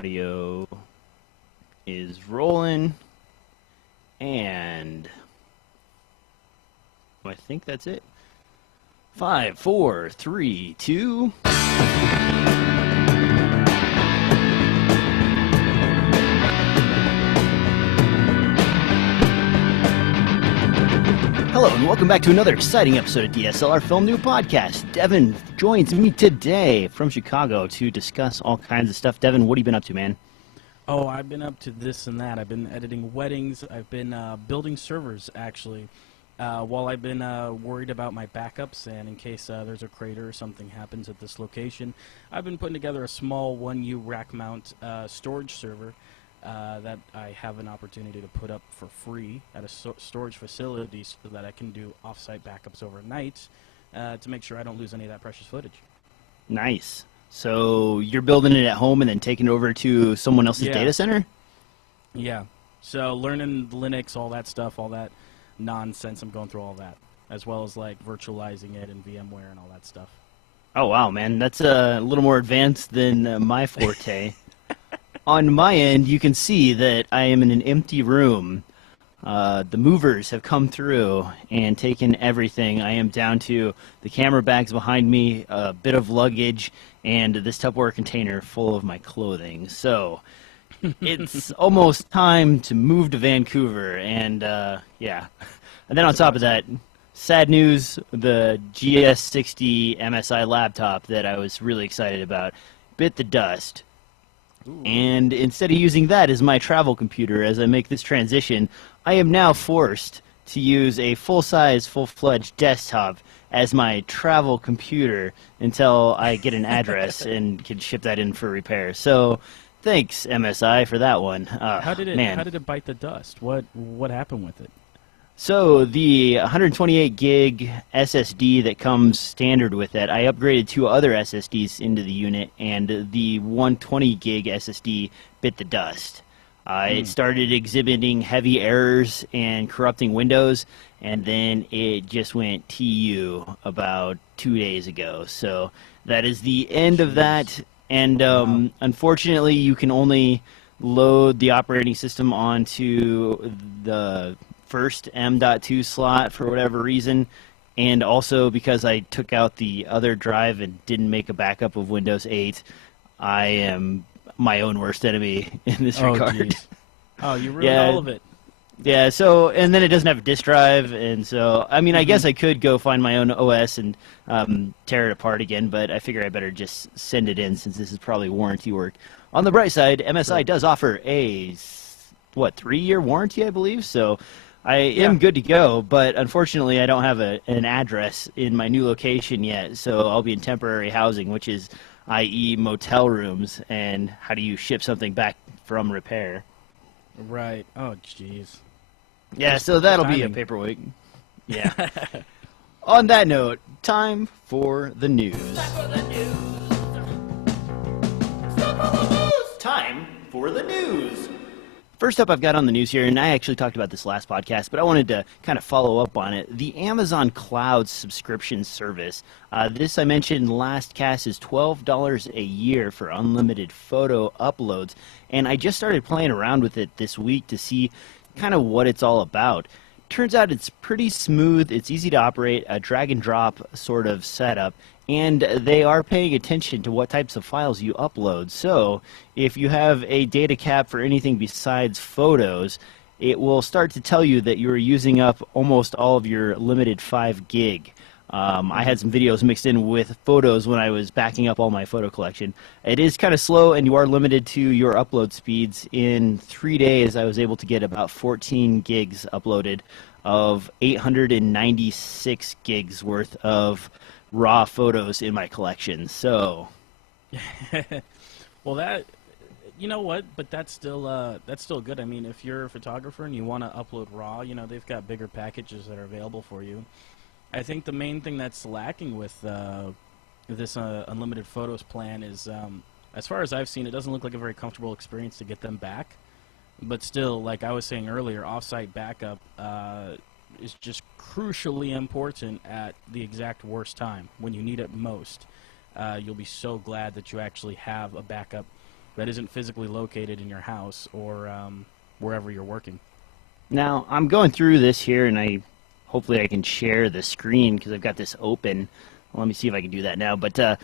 Audio is rolling, and I think that's it. 5, 4, 3, 2. Hello, and welcome back to another exciting episode of DSLR Film Noob Podcast. Devin joins me today from Chicago to discuss all kinds of stuff. Devin, what have you been up to, man? Oh, I've been up to this and that. I've been editing weddings. I've been building servers, actually, while I've been worried about my backups and in case there's a crater or something happens at this location. I've been putting together a small 1U rack mount storage server that I have an opportunity to put up for free at a storage facility so that I can do off-site backups overnight to make sure I don't lose any of that precious footage. Nice. So you're building it at home and then taking it over to someone else's data center? Yeah. So learning Linux, all that stuff, all that nonsense, I'm going through all that, as well as like virtualizing it in VMware and all that stuff. Oh, wow, man. That's a little more advanced than my forte. On my end, you can see that I am in an empty room. The movers have come through and taken everything. I am down to the camera bags behind me, a bit of luggage, and this Tupperware container full of my clothing. So it's almost time to move to Vancouver, and yeah. And then on top of that, sad news, the GS60 MSI laptop that I was really excited about bit the dust. Ooh. And instead of using that as my travel computer as I make this transition, I am now forced to use a full-size, full-fledged desktop as my travel computer until I get an address and can ship that in for repair. So, thanks MSI for that one. How did it bite the dust? What happened with it? So the 128 gig SSD that comes standard with it, I upgraded 2 other SSDs into the unit, and the 120 gig SSD bit the dust. It started exhibiting heavy errors and corrupting Windows, and then it just went TU about 2 days ago. So that is the end of that, and unfortunately you can only load the operating system onto the first M.2 slot for whatever reason, and also because I took out the other drive and didn't make a backup of Windows 8, I am my own worst enemy in this regard. Geez. Oh, you ruined all of it. Yeah, so, and then it doesn't have a disk drive, and so, I mean, I guess I could go find my own OS and tear it apart again, but I figure I better just send it in since this is probably warranty work. On the bright side, MSI does offer a, 3-year warranty, I believe, so I am good to go, but unfortunately I don't have an address in my new location yet, so I'll be in temporary housing, which is, i.e. motel rooms, and how do you ship something back from repair? Right. Oh, jeez. Yeah, so that'll be a paperweight. Yeah. On that note, time for the news. Time for the news. First up, I've got on the news here, and I actually talked about this last podcast, but I wanted to kind of follow up on it. The Amazon Cloud subscription service. This I mentioned last cast is $12 a year for unlimited photo uploads, and I just started playing around with it this week to see kind of what it's all about. Turns out it's pretty smooth, it's easy to operate, a drag and drop sort of setup, and they are paying attention to what types of files you upload. So if you have a data cap for anything besides photos, it will start to tell you that you're using up almost all of your limited 5 gig. I had some videos mixed in with photos when I was backing up all my photo collection. It is kind of slow, and you are limited to your upload speeds. In 3 days, I was able to get about 14 gigs uploaded of 896 gigs worth of raw photos in my collection. So, well, that, you know what? But that's still good. I mean, if you're a photographer and you want to upload raw, you know, they've got bigger packages that are available for you. I think the main thing that's lacking with this unlimited photos plan is, as far as I've seen, it doesn't look like a very comfortable experience to get them back. But still, like I was saying earlier, off-site backup is just crucially important at the exact worst time, when you need it most. You'll be so glad that you actually have a backup that isn't physically located in your house or wherever you're working. Now, I'm going through this here, and hopefully I can share the screen because I've got this open. Well, let me see if I can do that now. But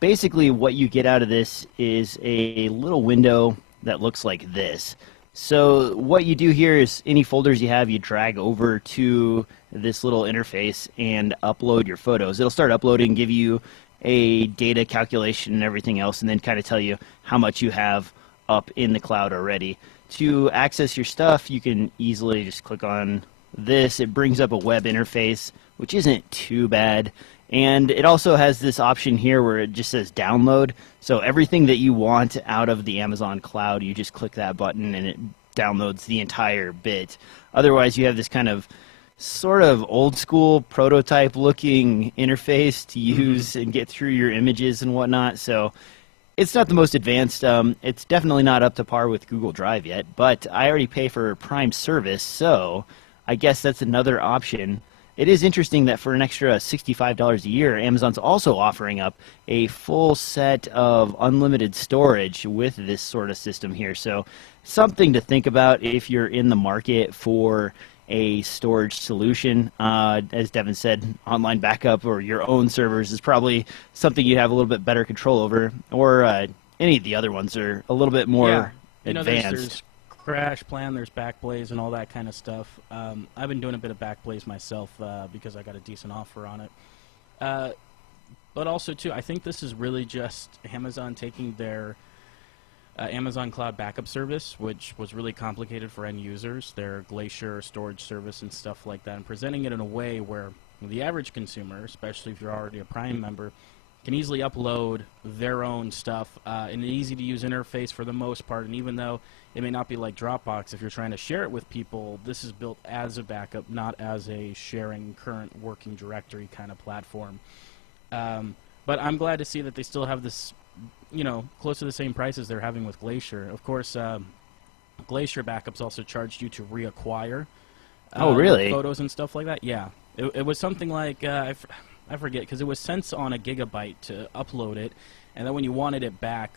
basically what you get out of this is a little window that looks like this. So what you do here is any folders you have, you drag over to this little interface and upload your photos. It'll start uploading, give you a data calculation and everything else, and then kind of tell you how much you have up in the cloud already. To access your stuff, you can easily just click on this. It brings up a web interface, which isn't too bad. And it also has this option here where it just says download. So everything that you want out of the Amazon cloud, you just click that button and it downloads the entire bit. Otherwise, you have this kind of sort of old school prototype looking interface to use and get through your images and whatnot. So it's not the most advanced. It's definitely not up to par with Google Drive yet, but I already pay for Prime service, so I guess that's another option. It is interesting that for an extra $65 a year, Amazon's also offering up a full set of unlimited storage with this sort of system here. So something to think about if you're in the market for a storage solution. As Devin said, online backup or your own servers is probably something you have a little bit better control over, or any of the other ones are a little bit more advanced. There's Crash Plan, there's Backblaze and all that kind of stuff. I've been doing a bit of Backblaze myself because I got a decent offer on it. But also, too, I think this is really just Amazon taking their Amazon Cloud Backup service, which was really complicated for end users, their Glacier storage service and stuff like that, and presenting it in a way where the average consumer, especially if you're already a Prime member, can easily upload their own stuff in an easy-to-use interface for the most part. And even though it may not be like Dropbox, if you're trying to share it with people, this is built as a backup, not as a sharing current working directory kind of platform. But I'm glad to see that they still have this, close to the same prices they're having with Glacier. Of course, Glacier backups also charged you to reacquire photos and stuff like that. Yeah, it was something like I forget, because it was cents on a gigabyte to upload it, and then when you wanted it back,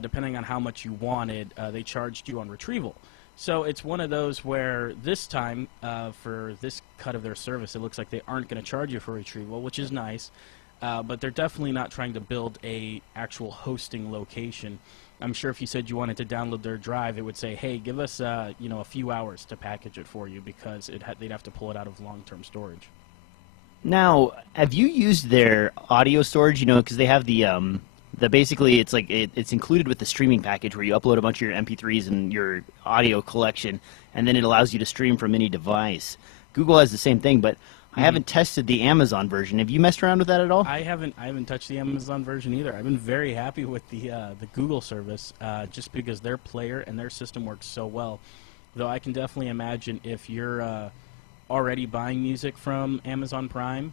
depending on how much you wanted, they charged you on retrieval. So it's one of those where this time, for this cut of their service, it looks like they aren't going to charge you for retrieval, which is nice, but they're definitely not trying to build a actual hosting location. I'm sure if you said you wanted to download their drive, it would say, hey, give us a few hours to package it for you, because they'd have to pull it out of long-term storage. Now, have you used their audio storage? Because they have the basically it's like it's included with the streaming package where you upload a bunch of your MP3s and your audio collection, and then it allows you to stream from any device. Google has the same thing, but I haven't tested the Amazon version. Have you messed around with that at all? I haven't touched the Amazon version either. I've been very happy with the Google service, just because their player and their system works so well. Though I can definitely imagine if you're already buying music from Amazon Prime,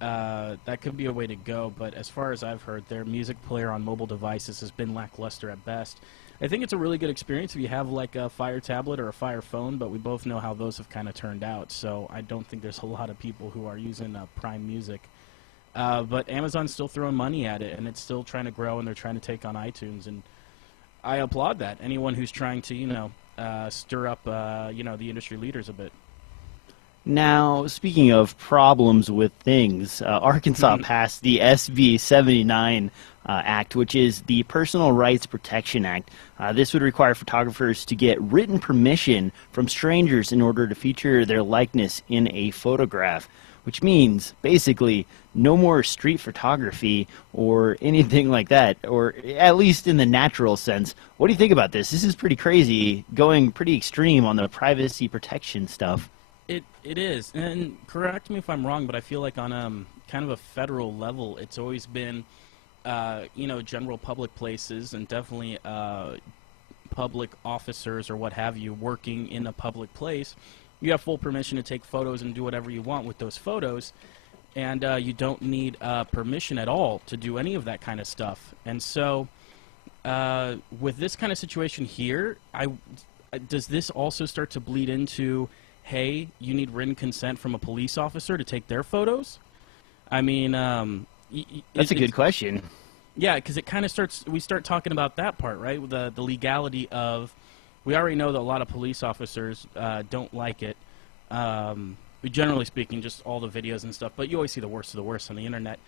that could be a way to go. But as far as I've heard, their music player on mobile devices has been lackluster at best. I think it's a really good experience if you have like a Fire tablet or a Fire phone, but we both know how those have kind of turned out, so I don't think there's a lot of people who are using Prime Music. But Amazon's still throwing money at it, and it's still trying to grow, and they're trying to take on iTunes, and I applaud that. Anyone who's trying to, stir up, the industry leaders a bit. Now, speaking of problems with things, Arkansas passed the SB 79 Act, which is the Personal Rights Protection Act. This would require photographers to get written permission from strangers in order to feature their likeness in a photograph, which means basically no more street photography or anything like that, or at least in the natural sense. What do you think about this? This is pretty crazy, going pretty extreme on the privacy protection stuff. It is, and correct me if I'm wrong, but I feel like on kind of a federal level, it's always been, general public places and definitely public officers or what have you working in a public place. You have full permission to take photos and do whatever you want with those photos, and you don't need permission at all to do any of that kind of stuff. And so, with this kind of situation here, does this also start to bleed into, hey, you need written consent from a police officer to take their photos? I mean, that's a good question. Yeah, because it kind of we start talking about that part, right? The legality of, we already know that a lot of police officers don't like it. Generally speaking, just all the videos and stuff, but you always see the worst of the worst on the internet.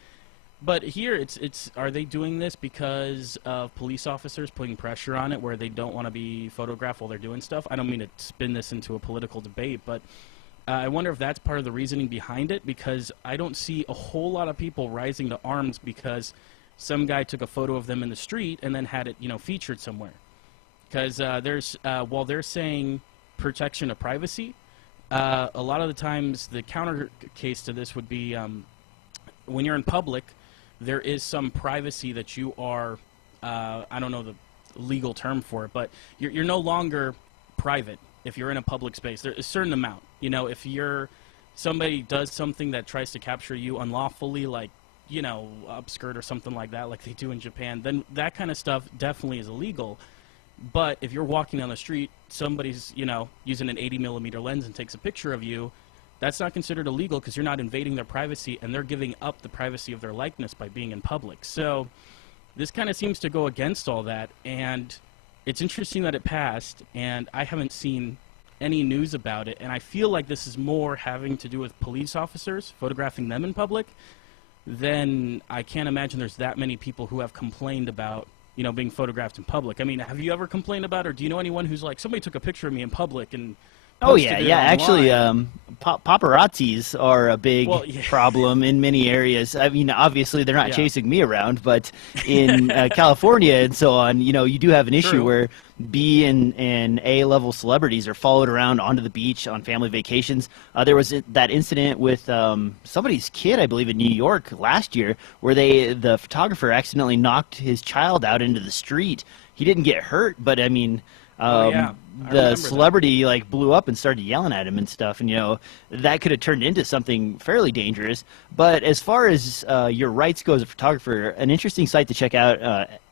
But here, it's are they doing this because of police officers putting pressure on it where they don't want to be photographed while they're doing stuff? I don't mean to spin this into a political debate, but I wonder if that's part of the reasoning behind it, because I don't see a whole lot of people rising to arms because some guy took a photo of them in the street and then had it, featured somewhere. Because while they're saying protection of privacy, a lot of the times the counter case to this would be when you're in public, there is some privacy that you are, I don't know the legal term for it, but you're no longer private if you're in a public space. There's a certain amount. If somebody does something that tries to capture you unlawfully, like, upskirt or something like that, like they do in Japan, then that kind of stuff definitely is illegal. But if you're walking down the street, somebody's, using an 80mm lens and takes a picture of you, that's not considered illegal because you're not invading their privacy, and they're giving up the privacy of their likeness by being in public. So this kind of seems to go against all that, and it's interesting that it passed, and I haven't seen any news about it, and I feel like this is more having to do with police officers, photographing them in public, then I can't imagine there's that many people who have complained about, being photographed in public. I mean, have you ever complained about it, or do you know anyone who's like, somebody took a picture of me in public and Oh yeah, posted it yeah. online? Actually, paparazzis are a big problem in many areas. I mean, obviously they're not chasing me around, but in California and so on, you do have an issue where B and A level celebrities are followed around onto the beach on family vacations. There was that incident with somebody's kid, I believe, in New York last year, where the photographer accidentally knocked his child out into the street. He didn't get hurt, but I mean. The celebrity blew up and started yelling at him and stuff, and that could have turned into something fairly dangerous. But as far as your rights go as a photographer, an interesting site to check out,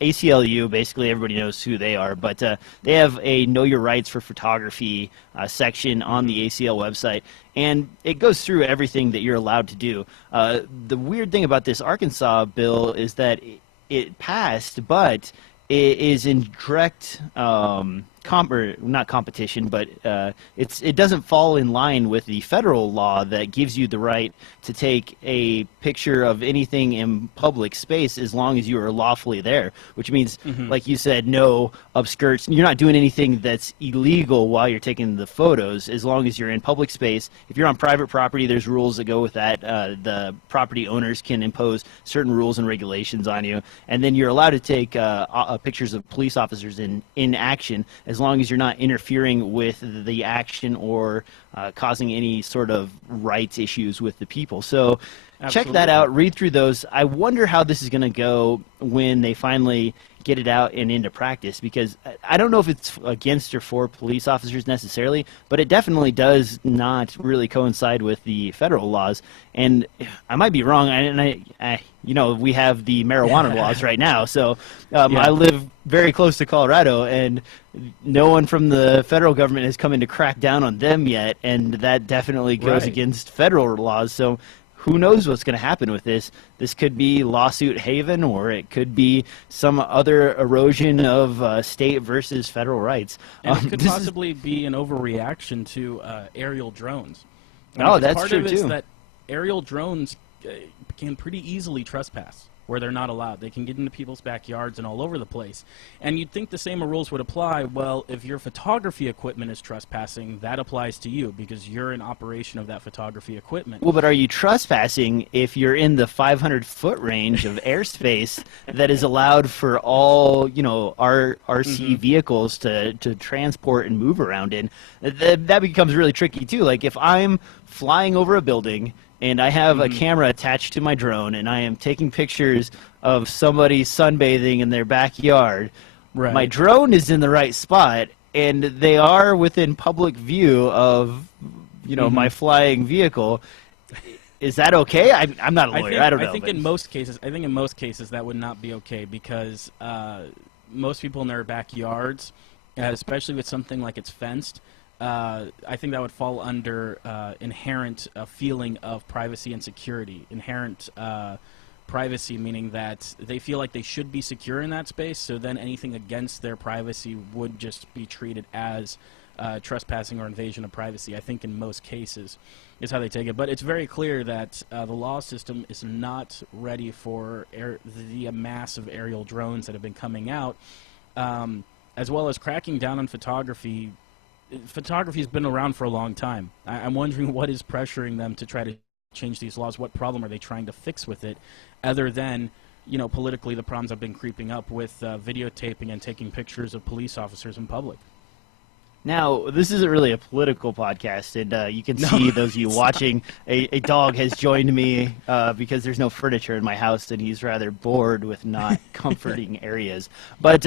ACLU, basically everybody knows who they are, but they have a Know Your Rights for Photography section on the ACL website, and it goes through everything that you're allowed to do. The weird thing about this Arkansas bill is that it passed, but it is in direct not competition, but it doesn't fall in line with the federal law that gives you the right to take a picture of anything in public space as long as you are lawfully there, which means, like you said, no upskirts. You're not doing anything that's illegal while you're taking the photos, as long as you're in public space. If you're on private property, there's rules that go with that. The property owners can impose certain rules and regulations on you, and then you're allowed to take pictures of police officers in action, as long as you're not interfering with the action or causing any sort of rights issues with the people. So check that out, read through those. I wonder how this is going to go when they finally get it out and into practice, because I don't know if it's against or for police officers necessarily, but it definitely does not really coincide with the federal laws. And I might be wrong, and we have the marijuana laws right now, so I live very close to Colorado, and no one from the federal government has come in to crack down on them yet, and that definitely goes against federal laws. So who knows what's going to happen with this? This could be lawsuit haven, or it could be some other erosion of state versus federal rights. And it could possibly be an overreaction to aerial drones. That's part true of it too. Is that aerial drones can pretty easily trespass where they're not allowed. They can get into people's backyards and all over the place. And you'd think the same rules would apply. Well, if your photography equipment is trespassing, that applies to you because you're in operation of that photography equipment. Well, but are you trespassing if you're in the 500-foot range of airspace that is allowed for all, RC vehicles to transport and move around in? That becomes really tricky, too. Like, if I'm flying over a building and I have a camera attached to my drone, and I am taking pictures of somebody sunbathing in their backyard, my drone is in the right spot, and they are within public view of, my flying vehicle. Is that okay? I'm not a lawyer. I don't know. I think in most cases that would not be okay, because most people in their backyards, especially with something like it's fenced, I think that would fall under inherent feeling of privacy and security, inherent privacy, meaning that they feel like they should be secure in that space, so then anything against their privacy would just be treated as trespassing or invasion of privacy, I think in most cases, is how they take it. But it's very clear that the law system is not ready for the massive aerial drones that have been coming out, as well as cracking down on photography. Photography has been around for a long time. I'm wondering what is pressuring them to try to change these laws. What problem are they trying to fix with it, other than, you know, politically the problems have been creeping up with videotaping and taking pictures of police officers in public. Now, this isn't really a political podcast, and you can see, those of you watching, a dog has joined me because there's no furniture in my house, and he's rather bored with not comforting areas. But,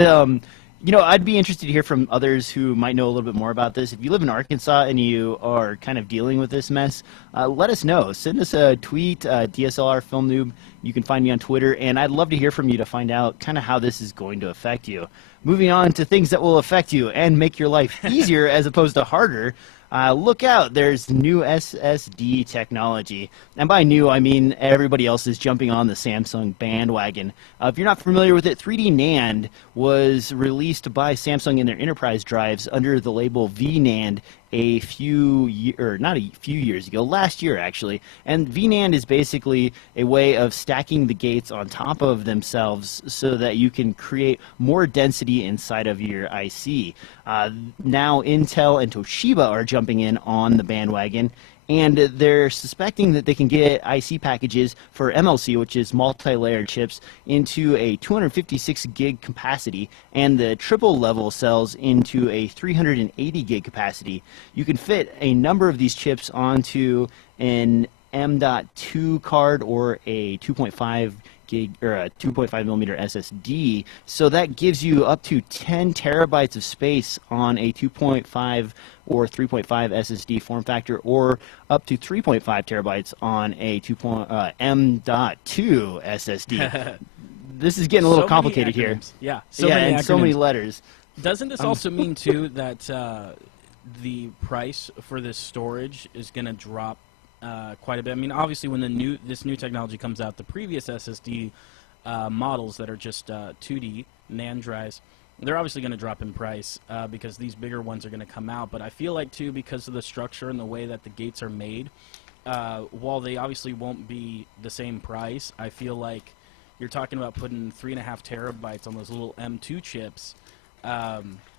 you know, I'd be interested to hear from others who might know a little bit more about this. If you live in Arkansas and you are kind of dealing with this mess, let us know. Send us a tweet, DSLR FILM NOOB. You can find me on Twitter, and I'd love to hear from you to find out kind of how this is going to affect you. Moving on to things that will affect you and make your life easier as opposed to harder. Look out, there's new SSD technology. And by new, I mean everybody else is jumping on the Samsung bandwagon. If you're not familiar with it, 3D NAND was released by Samsung in their enterprise drives under the label VNAND not a few years ago, last year actually. And VNAND is basically a way of stacking the gates on top of themselves so that you can create more density inside of your IC. Now Intel and Toshiba are jumping in on the bandwagon, and they're suspecting that they can get IC packages for MLC, which is multi-layered chips, into a 256 gig capacity, and the triple level cells into a 380 gig capacity. You can fit a number of these chips onto an M.2 card or a 2.5 gig or a 2.5 millimeter SSD, so that gives you up to 10 terabytes of space on a 2.5 or 3.5 SSD form factor, or up to 3.5 terabytes on a M.2 SSD. This is getting a little complicated here. Yeah, and so many letters. Doesn't this also mean too that the price for this storage is going to drop quite a bit? I mean, obviously, when this new technology comes out, the previous SSD models that are just 2D NAND drives, they're obviously going to drop in price because these bigger ones are going to come out. But I feel like, too, because of the structure and the way that the gates are made, while they obviously won't be the same price, I feel like you're talking about putting 3.5 terabytes on those little M2 chips.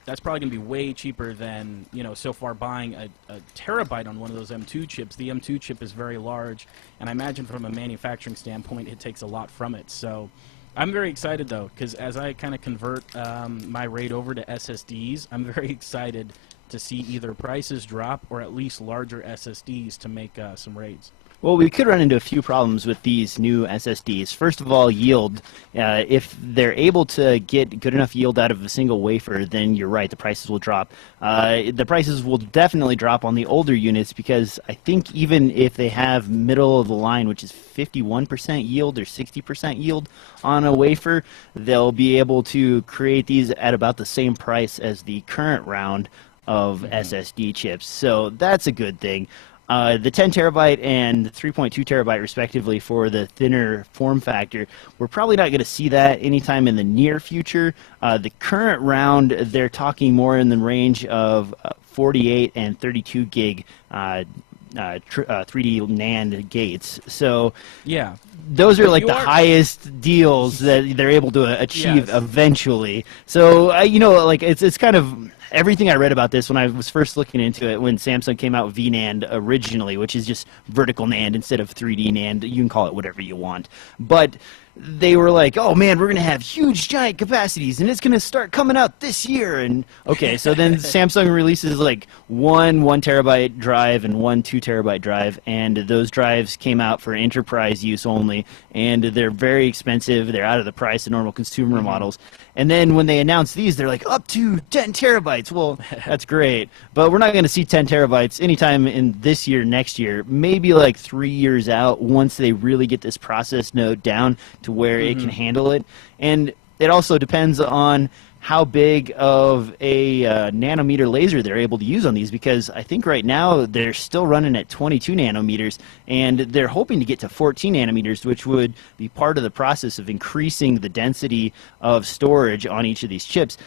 That's probably going to be way cheaper than, you know, so far buying a terabyte on one of those M2 chips. The M2 chip is very large, and I imagine from a manufacturing standpoint, it takes a lot from it. So I'm very excited, though, because as I kind of convert my RAID over to SSDs, I'm very excited to see either prices drop or at least larger SSDs to make some RAIDs. Well, we could run into a few problems with these new SSDs. First of all, yield. If they're able to get good enough yield out of a single wafer, then you're right, the prices will drop. The prices will definitely drop on the older units because I think even if they have middle of the line, which is 51% yield or 60% yield on a wafer, they'll be able to create these at about the same price as the current round of SSD chips. So that's a good thing. The 10 terabyte and 3.2 terabyte respectively for the thinner form factor, we're probably not going to see that anytime in the near future. The current round, they're talking more in the range of 48 and 32 gig 3D NAND gates. So yeah, those are like the highest deals that they're able to achieve eventually. So you know, like it's kind of everything I read about this when I was first looking into it, when Samsung came out with VNAND originally, which is just vertical NAND instead of 3D NAND. You can call it whatever you want, but they were like, oh man, we're going to have huge giant capacities and it's going to start coming out this year. And okay, so then Samsung releases like one 1 terabyte drive and one 2 terabyte drive, and those drives came out for enterprise use only, and they're very expensive. They're out of the price of normal consumer models. And then when they announced these, they're like, up to 10 terabytes. Well, that's great, but we're not going to see 10 terabytes anytime in this year, next year, maybe like 3 years out once they really get this process node down to where it can handle it. And it also depends on how big of a nanometer laser they're able to use on these, because I think right now they're still running at 22 nanometers, and they're hoping to get to 14 nanometers, which would be part of the process of increasing the density of storage on each of these chips.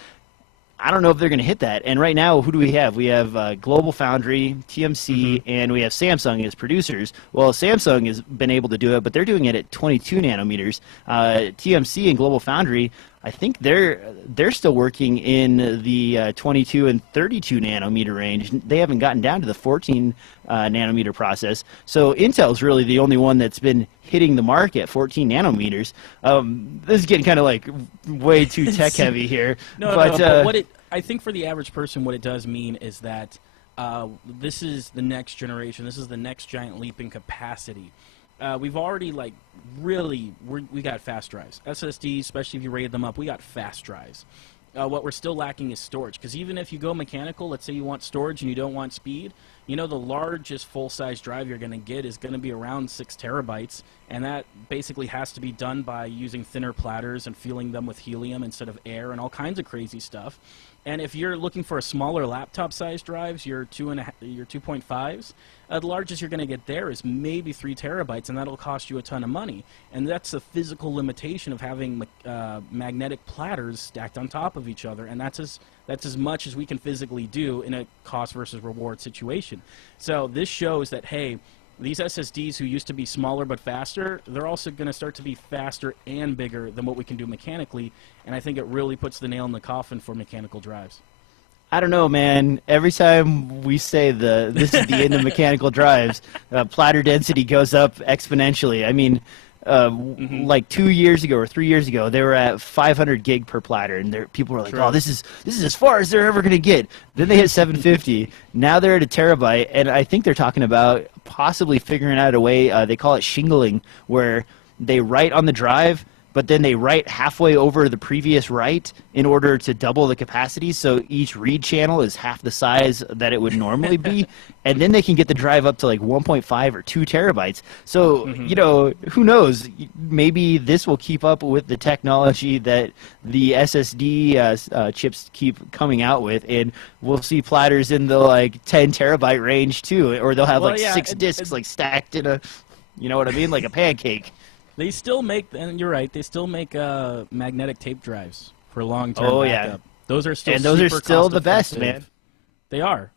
I don't know if they're going to hit that. And right now, who do we have? We have Global Foundry, TMC, and we have Samsung as producers. Well, Samsung has been able to do it, but they're doing it at 22 nanometers. TMC and Global Foundry, I think they're still working in the 22 and 32 nanometer range. They haven't gotten down to the 14 nanometer process. So Intel's really the only one that's been hitting the mark at 14 nanometers. This is getting kind of like way too tech heavy here. But what I think for the average person, what it does mean is that this is the next generation. This is the next giant leap in capacity. We've already, like, really, we got fast drives. SSDs, especially if you rated them up, we got fast drives. What we're still lacking is storage, because even if you go mechanical, let's say you want storage and you don't want speed, you know the largest full-size drive you're going to get is going to be around 6 terabytes, and that basically has to be done by using thinner platters and fueling them with helium instead of air and all kinds of crazy stuff. And if you're looking for a smaller laptop-sized drives, your 2.5s, the largest you're going to get there is maybe 3 terabytes, and that'll cost you a ton of money. And that's the physical limitation of having magnetic platters stacked on top of each other, and that's as much as we can physically do in a cost versus reward situation. So this shows that, hey, these SSDs who used to be smaller but faster, they're also going to start to be faster and bigger than what we can do mechanically, and I think it really puts the nail in the coffin for mechanical drives. I don't know, man. Every time we say this is the end of mechanical drives, platter density goes up exponentially. I mean, like 2 years ago or 3 years ago, they were at 500 gig per platter, and people were like, "Oh, this is as far as they're ever going to get." Then they hit 750. Now they're at a terabyte, and I think they're talking about possibly figuring out a way. They call it shingling, where they write on the drive, but then they write halfway over the previous write in order to double the capacity, so each read channel is half the size that it would normally be, and then they can get the drive up to like 1.5 or 2 terabytes. So, you know, who knows? Maybe this will keep up with the technology that the SSD chips keep coming out with, and we'll see platters in the like 10 terabyte range too, or they'll have like 6 disks like stacked in a, you know what I mean, like a pancake. They still make, and you're right, they still make magnetic tape drives for long-term backup. Yeah. Those are still and those are still the best, man. They are.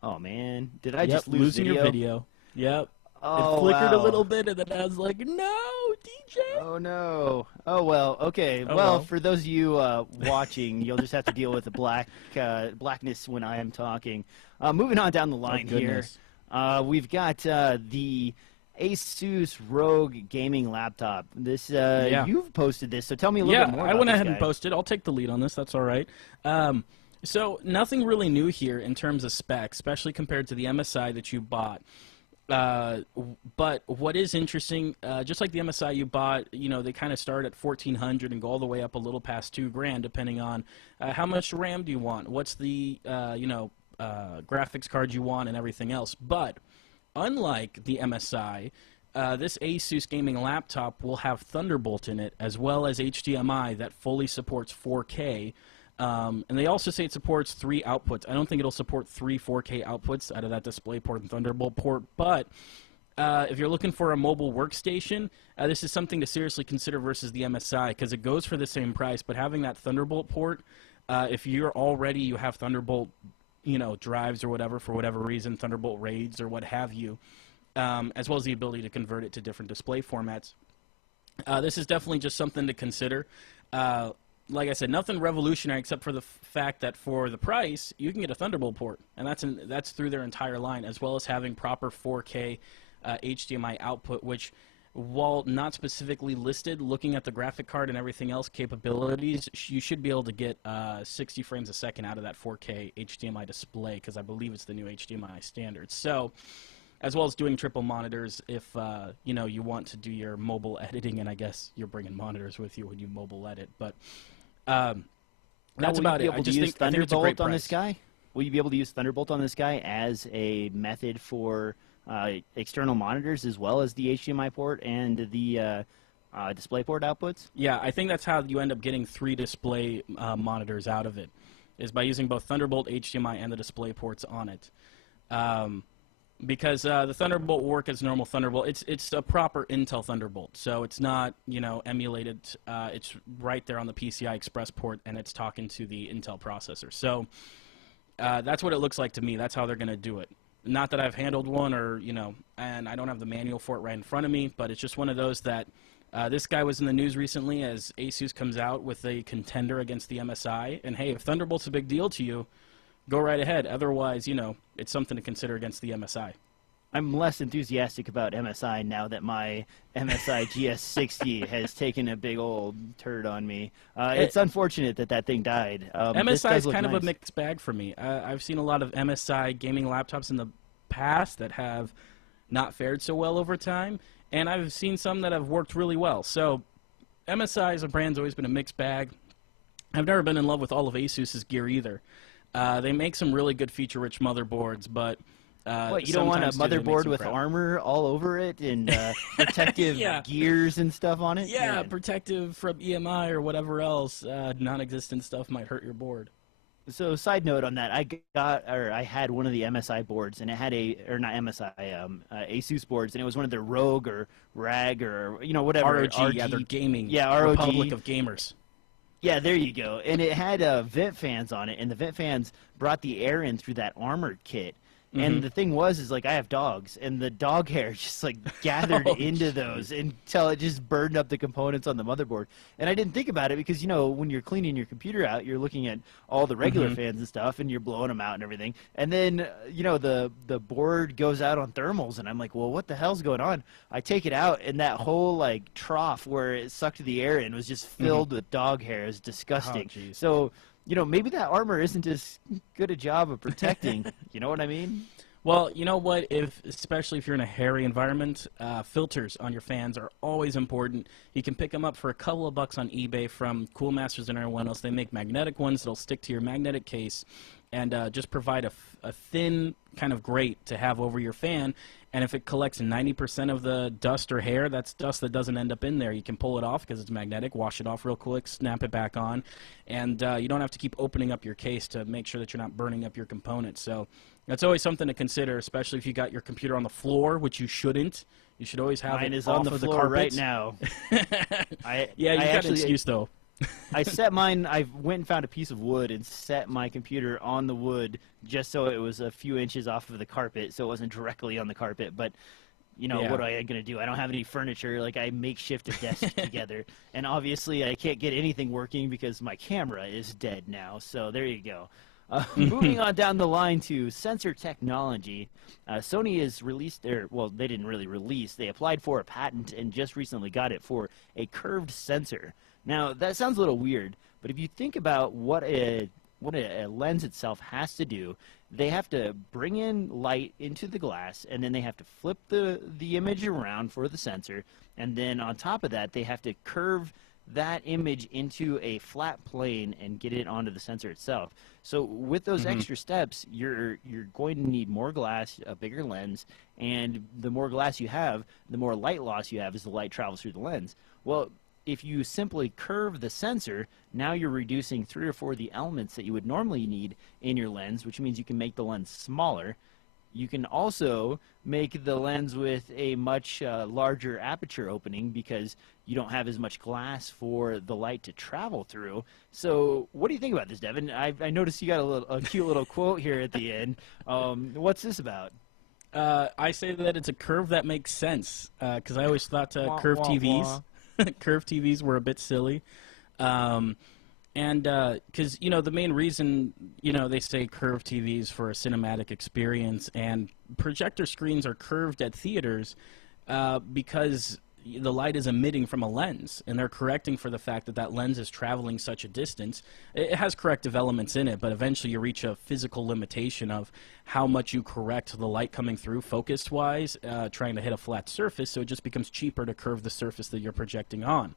Oh, man. Did I just lose losing your video? Yep. Oh, it flickered wow. a little bit, and then I was like, no, DJ! Oh, no. Oh, well, okay. Well, for those of you watching, you'll just have to deal with the blackness when I am talking. Moving on down the line here, we've got the Asus ROG gaming laptop. This you've posted this, so tell me a little bit more about this. I went ahead and posted. I'll take the lead on this. That's all right. So nothing really new here in terms of specs, especially compared to the MSI that you bought. But what is interesting, just like the MSI you bought, you know, they kind of start at $1,400 and go all the way up a little past $2,000, depending on how much RAM do you want, what's the graphics card you want, and everything else. But unlike the MSI, this Asus gaming laptop will have Thunderbolt in it, as well as HDMI that fully supports 4K. And they also say it supports 3 outputs. I don't think it'll support 3 4K outputs out of that DisplayPort and Thunderbolt port, but if you're looking for a mobile workstation, this is something to seriously consider versus the MSI, because it goes for the same price, but having that Thunderbolt port, if you have Thunderbolt, you know, drives or whatever, for whatever reason, Thunderbolt RAIDs or what have you, as well as the ability to convert it to different display formats. This is definitely just something to consider. Like I said, nothing revolutionary except for the fact that for the price, you can get a Thunderbolt port, and that's through their entire line, as well as having proper 4K HDMI output, which, while not specifically listed, looking at the graphic card and everything else capabilities, you should be able to get 60 frames a second out of that 4K HDMI display, because I believe it's the new HDMI standard. So, as well as doing triple monitors if you know, you want to do your mobile editing, and I guess you're bringing monitors with you when you mobile edit. But that's about it. I just think it's a great price. On this guy? Will you be able to use Thunderbolt on this guy as a method for external monitors, as well as the HDMI port and the DisplayPort outputs? Yeah, I think that's how you end up getting 3 display monitors out of it, is by using both Thunderbolt, HDMI, and the display ports on it. Because the Thunderbolt will work as normal Thunderbolt. It's a proper Intel Thunderbolt, so it's not, you know, emulated. It's right there on the PCI Express port, and it's talking to the Intel processor. So that's what it looks like to me. That's how they're going to do it. Not that I've handled one, or, you know, and I don't have the manual for it right in front of me, but it's just one of those that this guy was in the news recently as Asus comes out with a contender against the MSI. And hey, if Thunderbolt's a big deal to you, go right ahead. Otherwise, you know, it's something to consider against the MSI. I'm less enthusiastic about MSI now that my MSI GS60 has taken a big old turd on me. It's unfortunate that that thing died. MSI is kind of a mixed bag for me. I've seen a lot of MSI gaming laptops in the past that have not fared so well over time, and I've seen some that have worked really well. So MSI as a brand's always been a mixed bag. I've never been in love with all of Asus's gear either. They make some really good feature-rich motherboards, but what, you don't want a motherboard with armor all over it and protective gears and stuff on it? Yeah, protective from EMI or whatever else non-existent stuff might hurt your board. So, side note on that, I had one of the MSI boards, and it had Asus boards, and it was one of their Rogue or RAG or, you know, whatever. ROG, yeah, they're gaming. Yeah, ROG. Republic of Gamers. Yeah, there you go. And it had vent fans on it, and the vent fans brought the air in through that armored kit. And the thing was, like, I have dogs, and the dog hair just, like, gathered into those until it just burned up the components on the motherboard. And I didn't think about it because, you know, when you're cleaning your computer out, you're looking at all the regular fans and stuff, and you're blowing them out and everything. And then, you know, the board goes out on thermals, and I'm like, well, what the hell's going on? I take it out, and that whole, like, trough where it sucked the air in was just filled with dog hair. It's disgusting. Oh, so, you know, maybe that armor isn't as good a job of protecting. You know what I mean? Well, you know what? Especially if you're in a hairy environment, filters on your fans are always important. You can pick them up for a couple of bucks on eBay from Cool Masters and everyone else. They make magnetic ones that'll stick to your magnetic case and just provide a thin kind of grate to have over your fan. And if it collects 90% of the dust or hair, that's dust that doesn't end up in there. You can pull it off because it's magnetic, wash it off real quick, snap it back on, and you don't have to keep opening up your case to make sure that you're not burning up your components. So that's always something to consider, especially if you got your computer on the floor, which you shouldn't. You should always have Mine it is off on the of floor the carpet right now. Yeah, you got an excuse though. I set mine, I went and found a piece of wood and set my computer on the wood just so it was a few inches off of the carpet, so it wasn't directly on the carpet. But, you know, what am I going to do? I don't have any furniture. Like, I makeshift a desk together. And obviously, I can't get anything working because my camera is dead now. So there you go. Moving on down the line to sensor technology, Sony has released well, they didn't really release, they applied for a patent and just recently got it for a curved sensor. Now, that sounds a little weird, but if you think about what a lens itself has to do, they have to bring in light into the glass, and then they have to flip the image around for the sensor, and then on top of that, they have to curve that image into a flat plane and get it onto the sensor itself. So with those extra steps, you're going to need more glass, a bigger lens, and the more glass you have, the more light loss you have as the light travels through the lens. Well, if you simply curve the sensor, now you're reducing 3 or 4 of the elements that you would normally need in your lens, which means you can make the lens smaller. You can also make the lens with a much larger aperture opening because you don't have as much glass for the light to travel through. So what do you think about this, Devin? I noticed you got a cute little quote here at the end. What's this about? I say that it's a curve that makes sense because I always thought curved TVs curved TVs were a bit silly. And because, you know, the main reason, you know, they say curved TVs for a cinematic experience, and projector screens are curved at theaters because the light is emitting from a lens, and they're correcting for the fact that that lens is traveling such a distance. It has corrective elements in it, but eventually you reach a physical limitation of how much you correct the light coming through focus-wise, trying to hit a flat surface, so it just becomes cheaper to curve the surface that you're projecting on.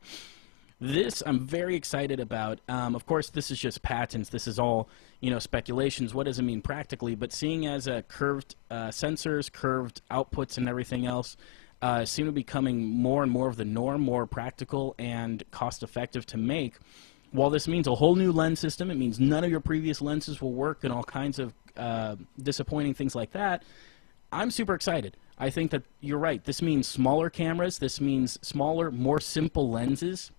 This I'm very excited about. Of course, this is just patents. This is all, you know, speculations. What does it mean practically? But seeing as curved sensors, curved outputs, and everything else, seem to be becoming more and more of the norm, more practical and cost-effective to make. While this means a whole new lens system, it means none of your previous lenses will work and all kinds of disappointing things like that. I'm super excited. I think that you're right. This means smaller cameras. This means smaller, more simple lenses.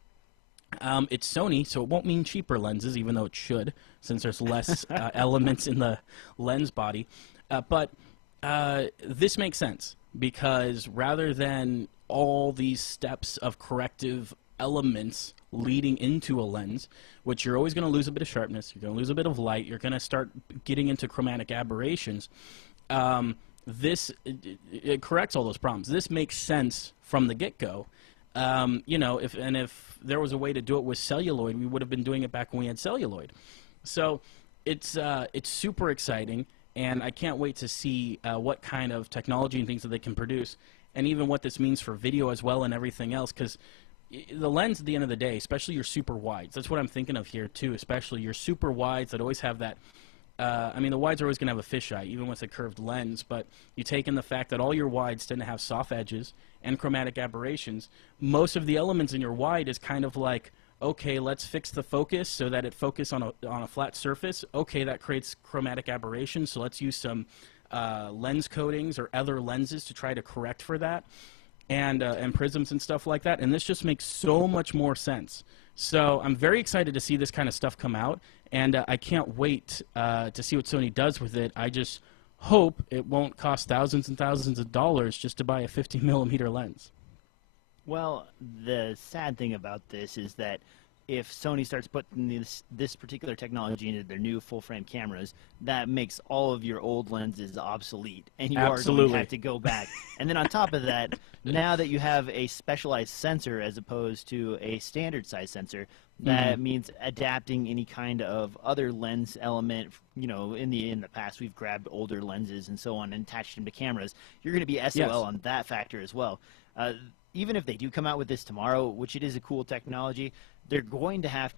It's Sony, so it won't mean cheaper lenses, even though it should, since there's less elements in the lens body. But this makes sense, because rather than all these steps of corrective elements leading into a lens, which you're always going to lose a bit of sharpness, you're going to lose a bit of light, you're going to start getting into chromatic aberrations, it corrects all those problems. This makes sense from the get-go. You know, if there was a way to do it with celluloid, we would have been doing it back when we had celluloid. So it's super exciting, and I can't wait to see what kind of technology and things that they can produce, and even what this means for video as well and everything else, because the lens at the end of the day, especially your super wides, that's what I'm thinking of here too, especially your super wides that always have that, I mean, the wides are always going to have a fisheye, even with a curved lens, but you take in the fact that all your wides tend to have soft edges and chromatic aberrations. Most of the elements in your wide is kind of like, okay, let's fix the focus so that it focuses on a flat surface. Okay, that creates chromatic aberrations, so let's use some lens coatings or other lenses to try to correct for that, and prisms and stuff like that. And this just makes so much more sense. So I'm very excited to see this kind of stuff come out, and I can't wait to see what Sony does with it. I just hope it won't cost thousands and thousands of dollars just to buy a 50mm lens. Well, the sad thing about this is that if Sony starts putting this particular technology into their new full-frame cameras, that makes all of your old lenses obsolete, and you are going to have to go back. And then on top of that, now that you have a specialized sensor as opposed to a standard size sensor, that means adapting any kind of other lens element. You know, in the past, we've grabbed older lenses and so on and attached them to cameras. You're going to be SOL on that factor as well. Even if they do come out with this tomorrow, which it is a cool technology, they're going to have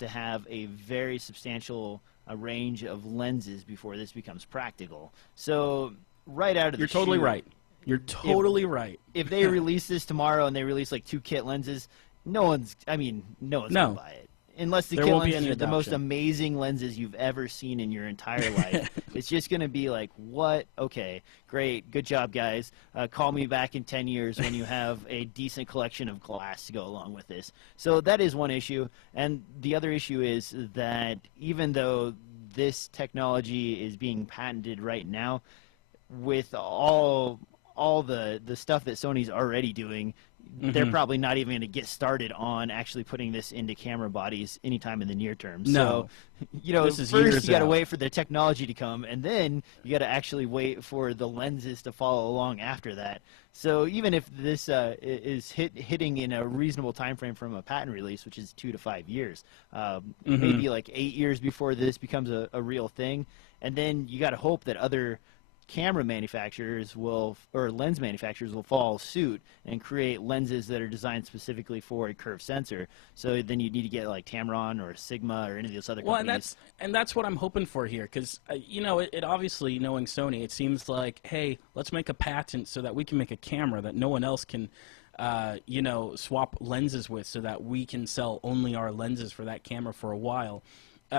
a very substantial range of lenses before this becomes practical. So right out of the You're totally chute, right. You're totally right. If they release this tomorrow and they release like 2 kit lenses, no one's going to buy it. Unless the kit lenses are the most amazing lenses you've ever seen in your entire life. It's just going to be like, what? Okay, great. Good job, guys. Call me back in 10 years when you have a decent collection of glass to go along with this. So that is one issue. And the other issue is that even though this technology is being patented right now, with all the stuff that Sony's already doing, they're probably not even going to get started on actually putting this into camera bodies anytime in the near term. No. So, you know, first you got to wait for the technology to come, and then you got to actually wait for the lenses to follow along after that. So even if this is hitting in a reasonable time frame from a patent release, which is 2 to 5 years, maybe like 8 years before this becomes a real thing, and then you got to hope that other camera manufacturers or lens manufacturers will follow suit and create lenses that are designed specifically for a curved sensor. So then you need to get like Tamron or Sigma or any of those other companies. And that's what I'm hoping for here, because you know, it obviously, knowing Sony, it seems like, hey, let's make a patent so that we can make a camera that no one else can you know, swap lenses with, so that we can sell only our lenses for that camera for a while,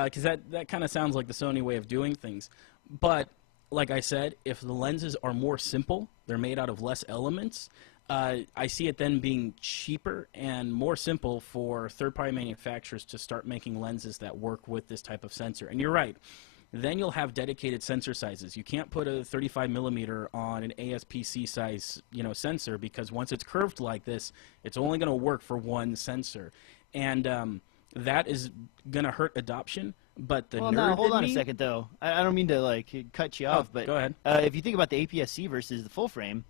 because that kind of sounds like the Sony way of doing things. But like I said, if the lenses are more simple, they're made out of less elements, I see it then being cheaper and more simple for third-party manufacturers to start making lenses that work with this type of sensor. And you're right. Then you'll have dedicated sensor sizes. You can't put a 35mm on an ASPC size, you know, sensor, because once it's curved like this, it's only going to work for one sensor. And that is going to hurt adoption. But the nerd hold on a second, though. I don't mean to like cut you off, but go ahead. If you think about the APS-C versus the full frame,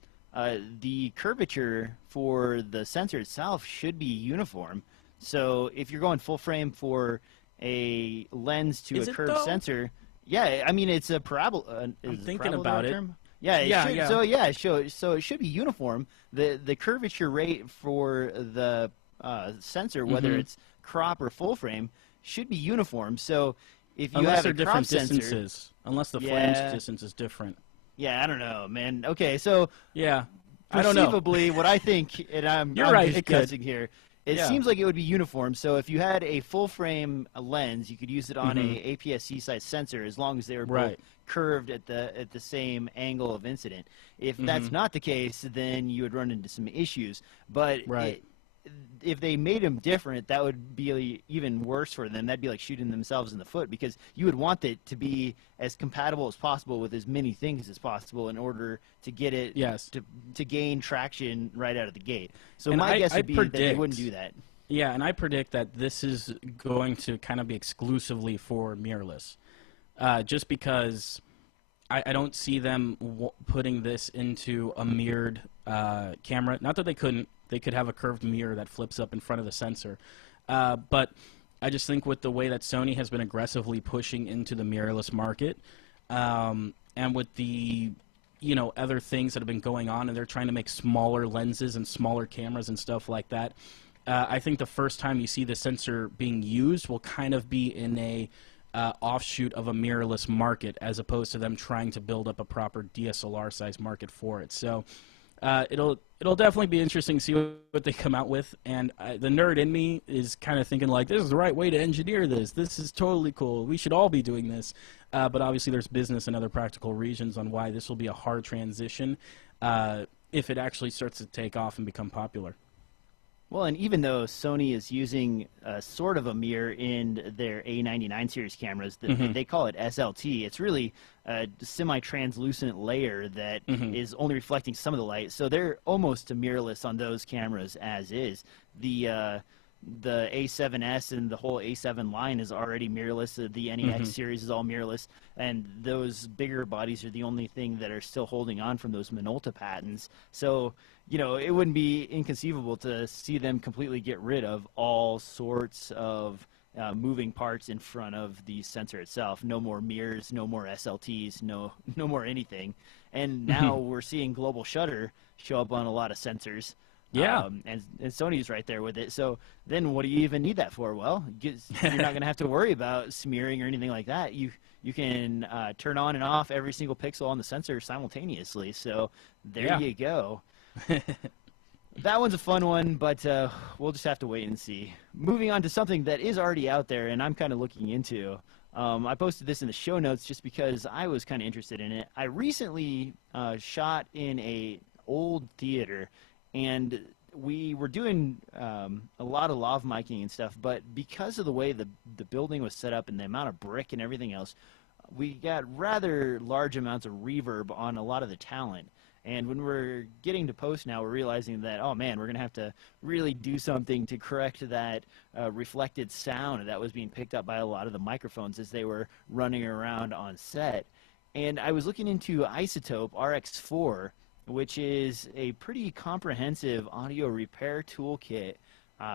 the curvature for the sensor itself should be uniform. So if you're going full frame for a lens to a curved sensor, yeah, I mean it's a parabola. I'm thinking about it. Yeah, it should, so it should be uniform. The curvature rate for the sensor, whether it's crop or full frame, should be uniform. So if you have a crop sensor, distances, unless the flange distance is different. Yeah, I don't know, man. Okay, so yeah, I don't know. Perceivably, what I think, and I'm right, just it could. guessing here, it Yeah. seems like it would be uniform. So if you had a full frame lens, you could use it on a APS-C size sensor as long as they were both Right. curved at the same angle of incident. If that's not the case, then you would run into some issues. But Right. if they made them different, that would be even worse for them. That'd be like shooting themselves in the foot, because you would want it to be as compatible as possible with as many things as possible in order to get it Yes. to gain traction right out of the gate. So And my guess I would be that they predict- wouldn't do that. Yeah, and I predict that this is going to kind of be exclusively for mirrorless, just because I don't see them putting this into a mirrored camera. Not that they couldn't. They could have a curved mirror that flips up in front of the sensor. But I just think with the way that Sony has been aggressively pushing into the mirrorless market, and with the other things that have been going on, and they're trying to make smaller lenses and smaller cameras and stuff like that, I think the first time you see the sensor being used will kind of be in a offshoot of a mirrorless market, as opposed to them trying to build up a proper DSLR size market for it. So it'll definitely be interesting to see what they come out with. And the nerd in me is kind of thinking like, this is the right way to engineer this. This is totally cool. We should all be doing this. But obviously there's business and other practical reasons on why this will be a hard transition if it actually starts to take off and become popular. Well, and even though Sony is using sort of a mirror in their A99 series cameras, they call it SLT. It's really a semi-translucent layer that is only reflecting some of the light. So they're almost mirrorless on those cameras as is. The A7S and the whole A7 line is already mirrorless. The NEX series is all mirrorless, and those bigger bodies are the only thing that are still holding on from those Minolta patents. So, it wouldn't be inconceivable to see them completely get rid of all sorts of moving parts in front of the sensor itself. No more mirrors, no more SLTs, no more anything. And now we're seeing global shutter show up on a lot of sensors. Yeah. And Sony's right there with it. So then what do you even need that for? Well, you're not going to have to worry about smearing or anything like that. You can turn on and off every single pixel on the sensor simultaneously. So there you go. That one's a fun one, but we'll just have to wait and see. Moving on to something that is already out there and I'm kind of looking into. I posted this in the show notes just because I was kind of interested in it. I recently shot in a old theater, and we were doing a lot of lav miking and stuff, but because of the way the building was set up and the amount of brick and everything else, we got rather large amounts of reverb on a lot of the talent. And when we're getting to post now, we're realizing that, oh man, we're going to have to really do something to correct that reflected sound that was being picked up by a lot of the microphones as they were running around on set. And I was looking into Isotope RX4, which is a pretty comprehensive audio repair toolkit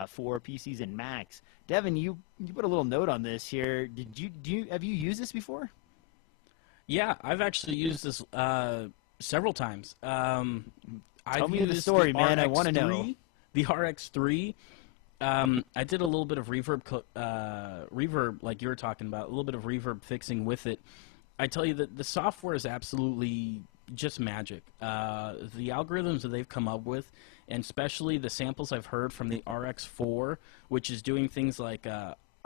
for PCs and Macs. Devin, you put a little note on this here. Have you used this before? Yeah, I've actually used this several times. Tell me the story, man. I want to know. The RX3. I did a little bit of reverb, like you were talking about, a little bit of reverb fixing with it. I tell you that the software is absolutely just magic. The algorithms that they've come up with, and especially the samples I've heard from the RX4, which is doing things like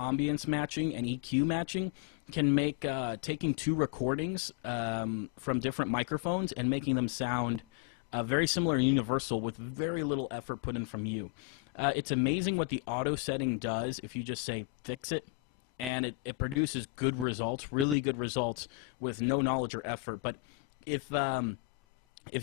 ambience matching and EQ matching, can make taking two recordings from different microphones and making them sound very similar and universal with very little effort put in from you. It's amazing what the auto setting does if you just say fix it, and it produces good results, really good results with no knowledge or effort. But if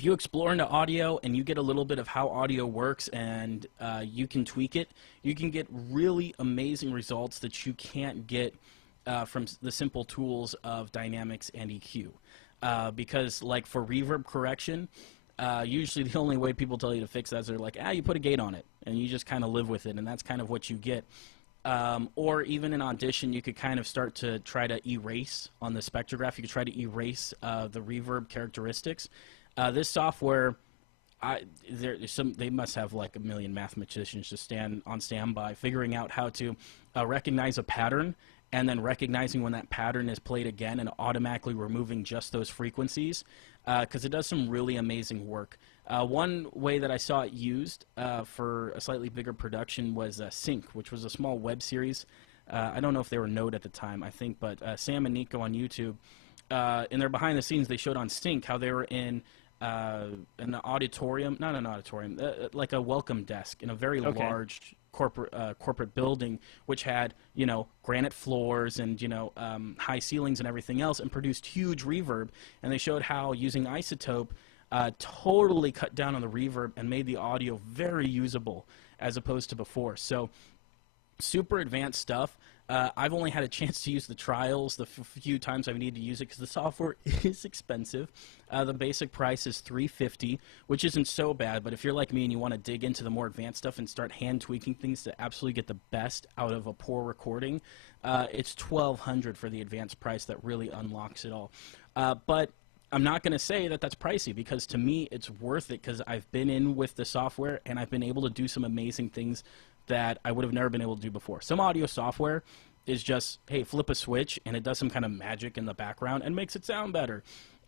you explore into audio and you get a little bit of how audio works and you can tweak it, you can get really amazing results that you can't get from the simple tools of dynamics and EQ. Because like for reverb correction, usually the only way people tell you to fix that is they're like, you put a gate on it, and you just kind of live with it, and that's kind of what you get. Or even in Audition, you could kind of start to try to erase on the spectrograph. You could try to erase the reverb characteristics. This software, they must have like a million mathematicians just on standby, figuring out how to recognize a pattern, and then recognizing when that pattern is played again and automatically removing just those frequencies, because it does some really amazing work. One way that I saw it used for a slightly bigger production was Sync, which was a small web series. I don't know if they were Node at the time, I think, but Sam and Nico on YouTube, in their behind the scenes, they showed on Sync how they were in an auditorium, not an auditorium, like a welcome desk in a very large corporate building, which had, you know, granite floors and, you know, high ceilings and everything else, and produced huge reverb. And they showed how using isotope totally cut down on the reverb and made the audio very usable as opposed to before. So super advanced stuff. I've only had a chance to use the trials the few times I've needed to use it because the software is expensive. The basic price is $350, which isn't so bad, but if you're like me and you want to dig into the more advanced stuff and start hand tweaking things to absolutely get the best out of a poor recording, it's $1,200 for the advanced price that really unlocks it all. But I'm not going to say that that's pricey, because to me it's worth it, because I've been in with the software and I've been able to do some amazing things that I would have never been able to do before. Some audio software is just, hey, flip a switch and it does some kind of magic in the background and makes it sound better.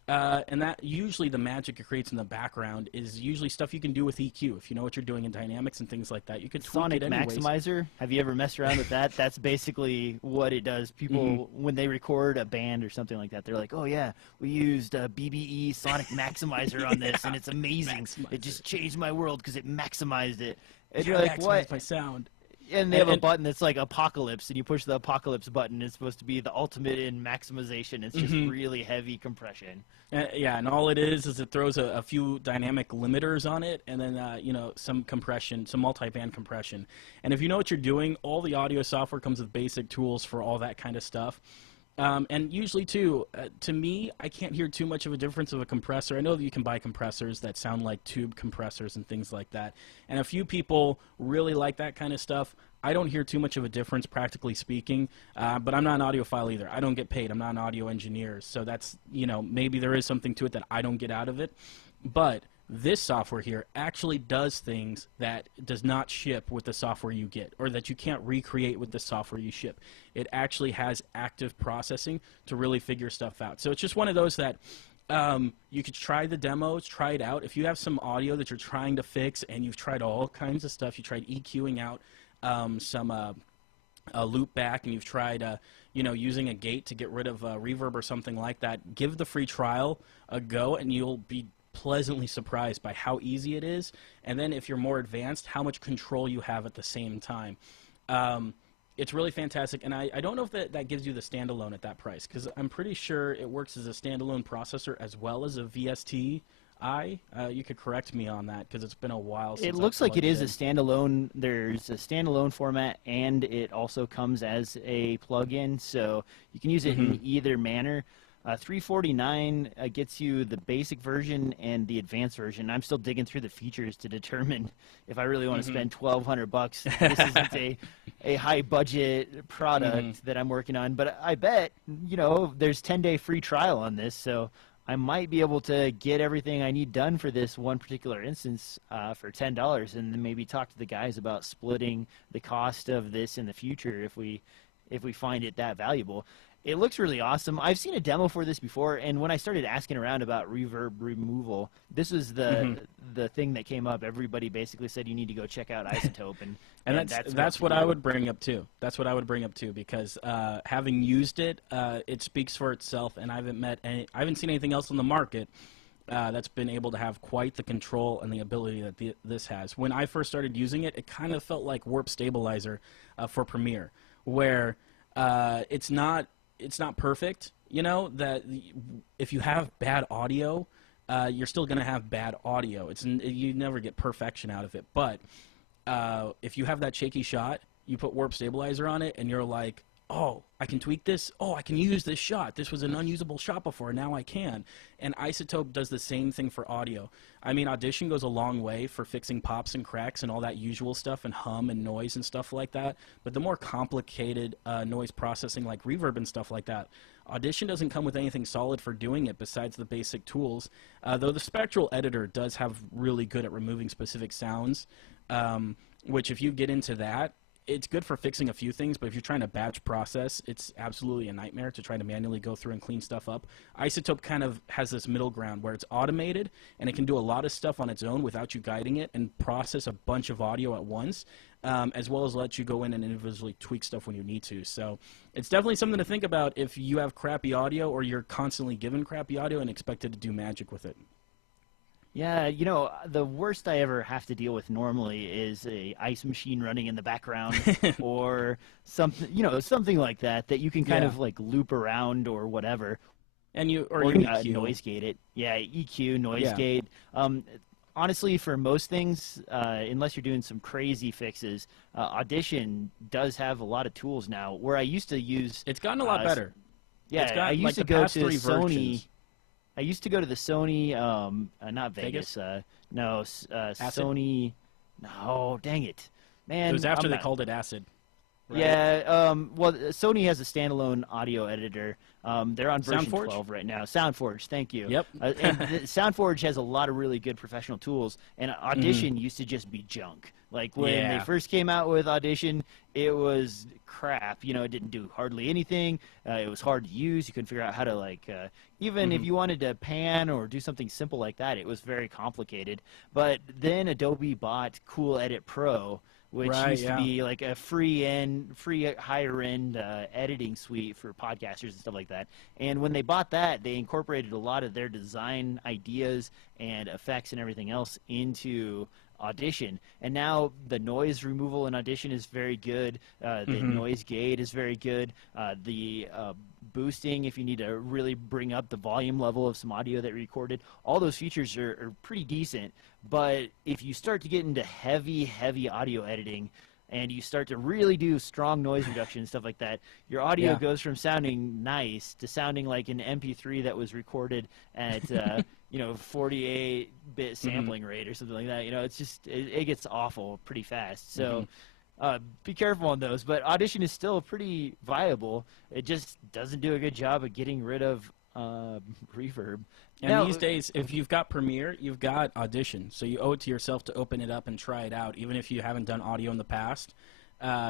And that usually the magic it creates in the background is usually stuff you can do with EQ. If you know what you're doing in dynamics and things like that, you could tweak it anyways. Sonic Maximizer, have you ever messed around with that? That's basically what it does. People, when they record a band or something like that, they're like, oh yeah, we used BBE Sonic Maximizer on this, and it's amazing. It just changed my world because it maximized it. And you're like, what? My sound. And they have a button that's like Apocalypse, and you push the Apocalypse button. It's supposed to be the ultimate in maximization. It's just really heavy compression. Yeah, and all it is it throws a few dynamic limiters on it, and then you know, some compression, some multi-band compression. And if you know what you're doing, all the audio software comes with basic tools for all that kind of stuff. And usually, too, to me, I can't hear too much of a difference of a compressor. I know that you can buy compressors that sound like tube compressors and things like that. And a few people really like that kind of stuff. I don't hear too much of a difference, practically speaking, but I'm not an audiophile either. I don't get paid. I'm not an audio engineer. So that's, you know, maybe there is something to it that I don't get out of it. But this software here actually does things that does not ship with the software you get, or that you can't recreate with the software you ship. It actually has active processing to really figure stuff out. So it's just one of those that you could try the demos, try it out. If you have some audio that you're trying to fix and you've tried all kinds of stuff, you tried EQing out some a loop back, and you've tried you know, using a gate to get rid of reverb or something like that, give the free trial a go and you'll be pleasantly surprised by how easy it is, and then if you're more advanced, how much control you have at the same time. It's really fantastic, and I don't know if that gives you the standalone at that price, because I'm pretty sure it works as a standalone processor as well as a VST. You could correct me on that, because it's been a while since it looks like it is a standalone. There's a standalone format, and it also comes as a plug-in, so you can use it in either manner. $349 gets you the basic version and the advanced version. I'm still digging through the features to determine if I really want to spend $1,200. This isn't a high budget product that I'm working on, but I bet, you know, there's 10-day free trial on this, so I might be able to get everything I need done for this one particular instance for $10, and then maybe talk to the guys about splitting the cost of this in the future if we find it that valuable. It looks really awesome. I've seen a demo for this before, and when I started asking around about reverb removal, this was the thing that came up. Everybody basically said you need to go check out Isotope, and that's what I would bring up too. That's what I would bring up too, because having used it, it speaks for itself, and I haven't seen anything else on the market that's been able to have quite the control and the ability that this has. When I first started using it, it kind of felt like Warp Stabilizer for Premiere, where it's not perfect, you know, that if you have bad audio, you're still going to have bad audio. You never get perfection out of it. But if you have that shaky shot, you put Warp Stabilizer on it, and you're like, oh, I can tweak this. Oh, I can use this shot. This was an unusable shot before. Now I can. And Isotope does the same thing for audio. I mean, Audition goes a long way for fixing pops and cracks and all that usual stuff, and hum and noise and stuff like that. But the more complicated noise processing like reverb and stuff like that, Audition doesn't come with anything solid for doing it besides the basic tools. Though the Spectral Editor does have really good at removing specific sounds, which if you get into that, it's good for fixing a few things, but if you're trying to batch process, it's absolutely a nightmare to try to manually go through and clean stuff up. Isotope kind of has this middle ground where it's automated, and it can do a lot of stuff on its own without you guiding it and process a bunch of audio at once, as well as let you go in and individually tweak stuff when you need to. So it's definitely something to think about if you have crappy audio or you're constantly given crappy audio and expected to do magic with it. Yeah, you know, the worst I ever have to deal with normally is a ice machine running in the background or something, you know, something like that that you can kind of like loop around or whatever. And you or you EQ. Noise gate it. Yeah, EQ, noise gate. Honestly, for most things, unless you're doing some crazy fixes, Audition does have a lot of tools now. Where I used to use, it's gotten a lot better. Yeah, I used to go to Sony. I used to go to the Sony, not Vegas. No, Sony. No, dang it, man. It was after they called it Acid. Right? Yeah, well, Sony has a standalone audio editor. They're on version SoundForge? 12 right now. SoundForge, thank you. Yep. And SoundForge has a lot of really good professional tools, and Audition used to just be junk. Like, when they first came out with Audition, it was crap. You know, it didn't do hardly anything. It was hard to use. You couldn't figure out how to, like, even if you wanted to pan or do something simple like that, it was very complicated. But then Adobe bought Cool Edit Pro, which used to be like a free higher end editing suite for podcasters and stuff like that. And when they bought that, they incorporated a lot of their design ideas and effects and everything else into Audition. And now the noise removal in Audition is very good. The noise gate is very good. The boosting, if you need to really bring up the volume level of some audio that you recorded, all those features are pretty decent. But if you start to get into heavy audio editing and you start to really do strong noise reduction and stuff like that, your audio goes from sounding nice to sounding like an MP3 that was recorded at 48-bit sampling rate or something like that. You know, it's just it gets awful pretty fast. So be careful on those. But Audition is still pretty viable. It just doesn't do a good job of getting rid of reverb. And now, these days, if you've got Premiere, you've got Audition. So you owe it to yourself to open it up and try it out, even if you haven't done audio in the past.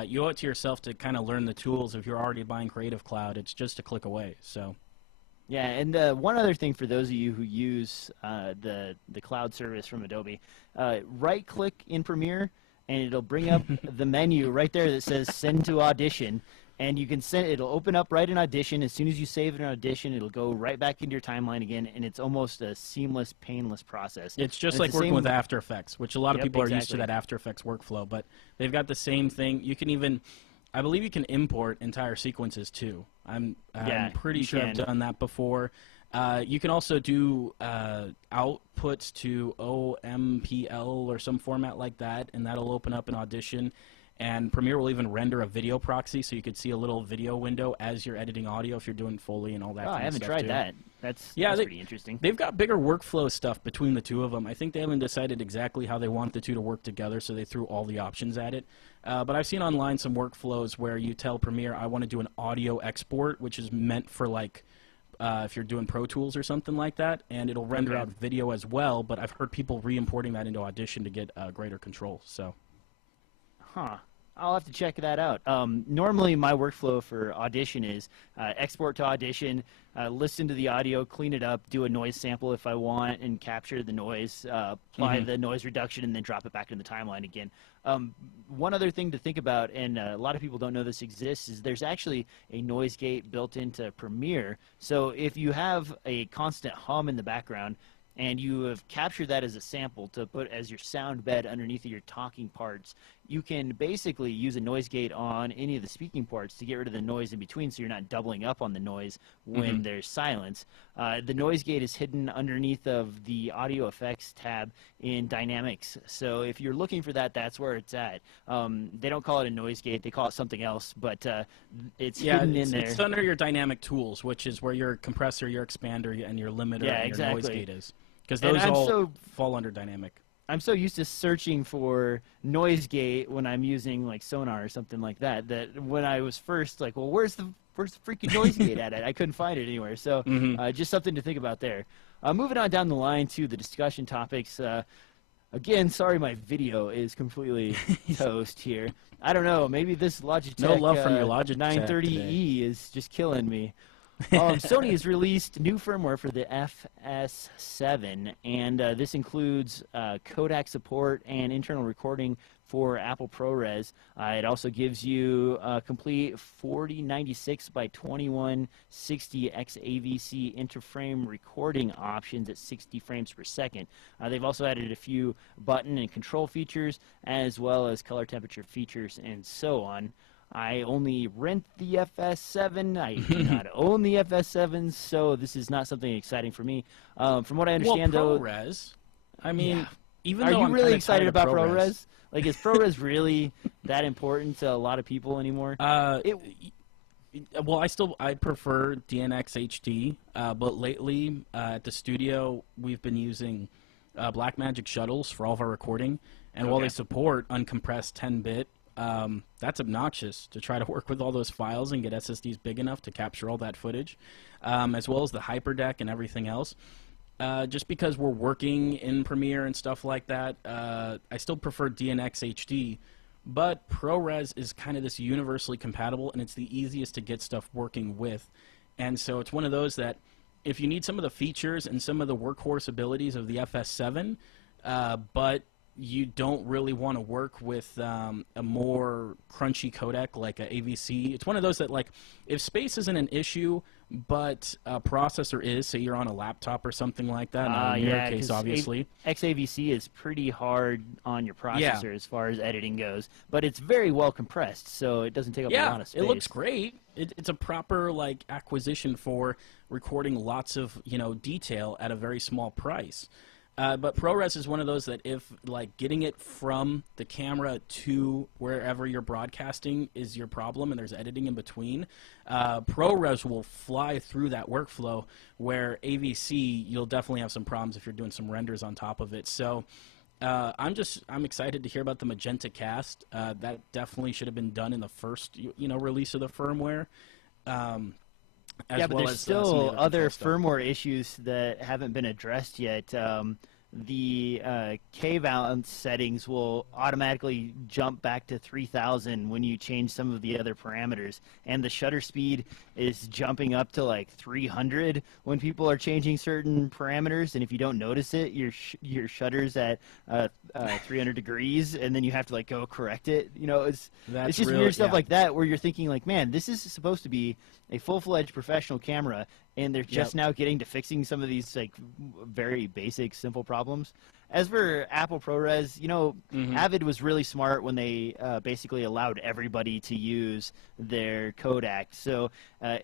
You owe it to yourself to kind of learn the tools. If you're already buying Creative Cloud, it's just a click away. So. Yeah, and one other thing for those of you who use the cloud service from Adobe, right-click in Premiere, and it'll bring up the menu right there that says Send to Audition, and you can send. It'll open up right in Audition. As soon as you save it in Audition, it'll go right back into your timeline again, and it's almost a seamless, painless process. It's just like working with After Effects, which a lot of people are used to that After Effects workflow, but they've got the same thing. You can even, I believe you can import entire sequences too. I'm pretty sure I've done that before. You can also do outputs to OMPL or some format like that, and that'll open up an Audition. And Premiere will even render a video proxy, so you could see a little video window as you're editing audio if you're doing Foley and all that. I haven't tried that. That's pretty interesting. They've got bigger workflow stuff between the two of them. I think they haven't decided exactly how they want the two to work together, so they threw all the options at it. But I've seen online some workflows where you tell Premiere, I want to do an audio export, which is meant for like if you're doing Pro Tools or something like that, and it'll render out video as well. But I've heard people re-importing that into Audition to get greater control. So. I'll have to check that out. Normally, my workflow for Audition is export to Audition, listen to the audio, clean it up, do a noise sample if I want, and capture the noise, apply the noise reduction, and then drop it back in the timeline again. One other thing to think about, and a lot of people don't know this exists, is there's actually a noise gate built into Premiere. So if you have a constant hum in the background, and you have captured that as a sample to put as your sound bed underneath of your talking parts, you can basically use a noise gate on any of the speaking parts to get rid of the noise in between so you're not doubling up on the noise when there's silence. The noise gate is hidden underneath of the audio effects tab in Dynamics. So if you're looking for that, that's where it's at. They don't call it a noise gate. They call it something else, but it's hidden in there. It's under your dynamic tools, which is where your compressor, your expander, and your limiter and your noise gate is. Because those all fall under dynamic. I'm so used to searching for noise gate when I'm using like Sonar or something like that, that when I was first like, well, where's the freaking noise gate at? I couldn't find it anywhere. So just something to think about there. Moving on down the line to the discussion topics. Again, sorry my video is completely toast here. I don't know. Maybe this Logitech No love from your Logitech 930E is just killing me. Sony has released new firmware for the FS7, and this includes codec support and internal recording for Apple ProRes. It also gives you a complete 4096 by 2160 XAVC interframe recording options at 60 frames per second. They've also added a few button and control features, as well as color temperature features and so on. I only rent the FS7. I do not own the FS7, so this is not something exciting for me. From what I understand, well, though, ProRes. I mean, yeah. Even Are though you I'm really kinda excited tired about of ProRes? Like, is ProRes really that important to a lot of people anymore? Well, I prefer DNX HD, but lately at the studio we've been using Blackmagic shuttles for all of our recording, and while they support uncompressed 10-bit, that's obnoxious to try to work with all those files and get SSDs big enough to capture all that footage, as well as the hyperdeck and everything else. Just because we're working in Premiere and stuff like that, I still prefer DNX HD, but ProRes is kind of this universally compatible, and it's the easiest to get stuff working with. And so it's one of those that if you need some of the features and some of the workhorse abilities of the FS7, but you don't really want to work with a more crunchy codec like a AVC. It's one of those that, like, if space isn't an issue, but a processor is, say you're on a laptop or something like that, in your case, obviously. XAVC is pretty hard on your processor as far as editing goes, but it's very well compressed, so it doesn't take up a lot of space. It looks great. It's a proper, like, acquisition for recording lots of, detail at a very small price. But ProRes is one of those that if, like, getting it from the camera to wherever you're broadcasting is your problem and there's editing in between, ProRes will fly through that workflow, where AVC, you'll definitely have some problems if you're doing some renders on top of it. So I'm excited to hear about the Magenta Cast. That definitely should have been done in the first, release of the firmware. But there's still other firmware issues that haven't been addressed yet. The K-valence settings will automatically jump back to 3000 when you change some of the other parameters, and the shutter speed is jumping up to like 300 when people are changing certain parameters, and if you don't notice it, your shutter's at 300 degrees, and then you have to, like, go correct it. It's just weird stuff like that where you're thinking, like, man, this is supposed to be a full-fledged professional camera, and they're just now getting to fixing some of these, like, very basic, simple problems. As for Apple ProRes, Avid was really smart when they basically allowed everybody to use their codec. So DNX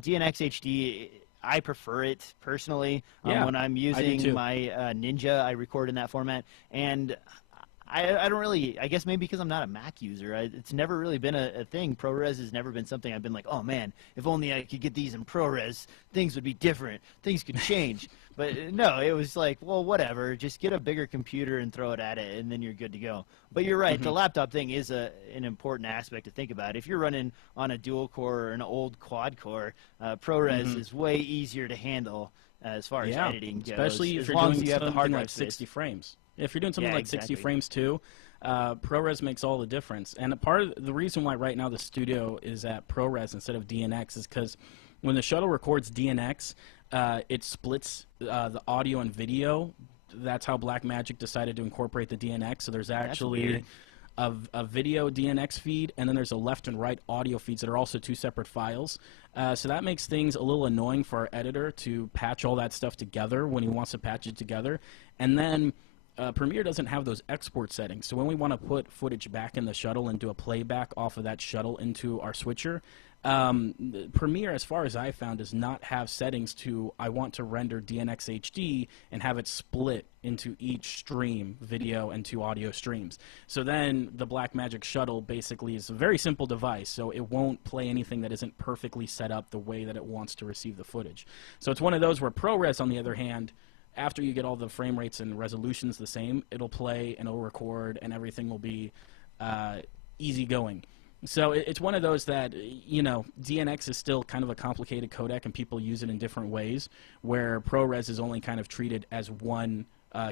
HD, I prefer it personally. When I'm using my Ninja, I record in that format, and I don't really, I guess maybe because I'm not a Mac user, it's never really been a thing. ProRes has never been something I've been like, oh man, if only I could get these in ProRes, things would be different, things could change. But no, it was like, well, whatever, just get a bigger computer and throw it at it, and then you're good to go. But you're right, the laptop thing is an important aspect to think about. If you're running on a dual core or an old quad core, ProRes is way easier to handle as far as editing goes. Especially if you're doing something like 60 frames. If you're doing something like 60 frames too, ProRes makes all the difference. And a part of the reason why right now the studio is at ProRes instead of DNX is because when the shuttle records DNX, it splits the audio and video. That's how Blackmagic decided to incorporate the DNX. So there's actually a video DNX feed, and then there's a left and right audio feeds that are also two separate files. So that makes things a little annoying for our editor to patch all that stuff together when he wants to patch it together. And then Premiere doesn't have those export settings, so when we want to put footage back in the shuttle and do a playback off of that shuttle into our switcher, Premiere, as far as I found, does not have settings to, I want to render DNX HD and have it split into each stream, video and two audio streams. So then the Blackmagic shuttle basically is a very simple device, so it won't play anything that isn't perfectly set up the way that it wants to receive the footage. So it's one of those where ProRes, on the other hand, after you get all the frame rates and resolutions the same, it'll play and it'll record and everything will be easy going. So it's one of those that, DNX is still kind of a complicated codec and people use it in different ways, where ProRes is only kind of treated as one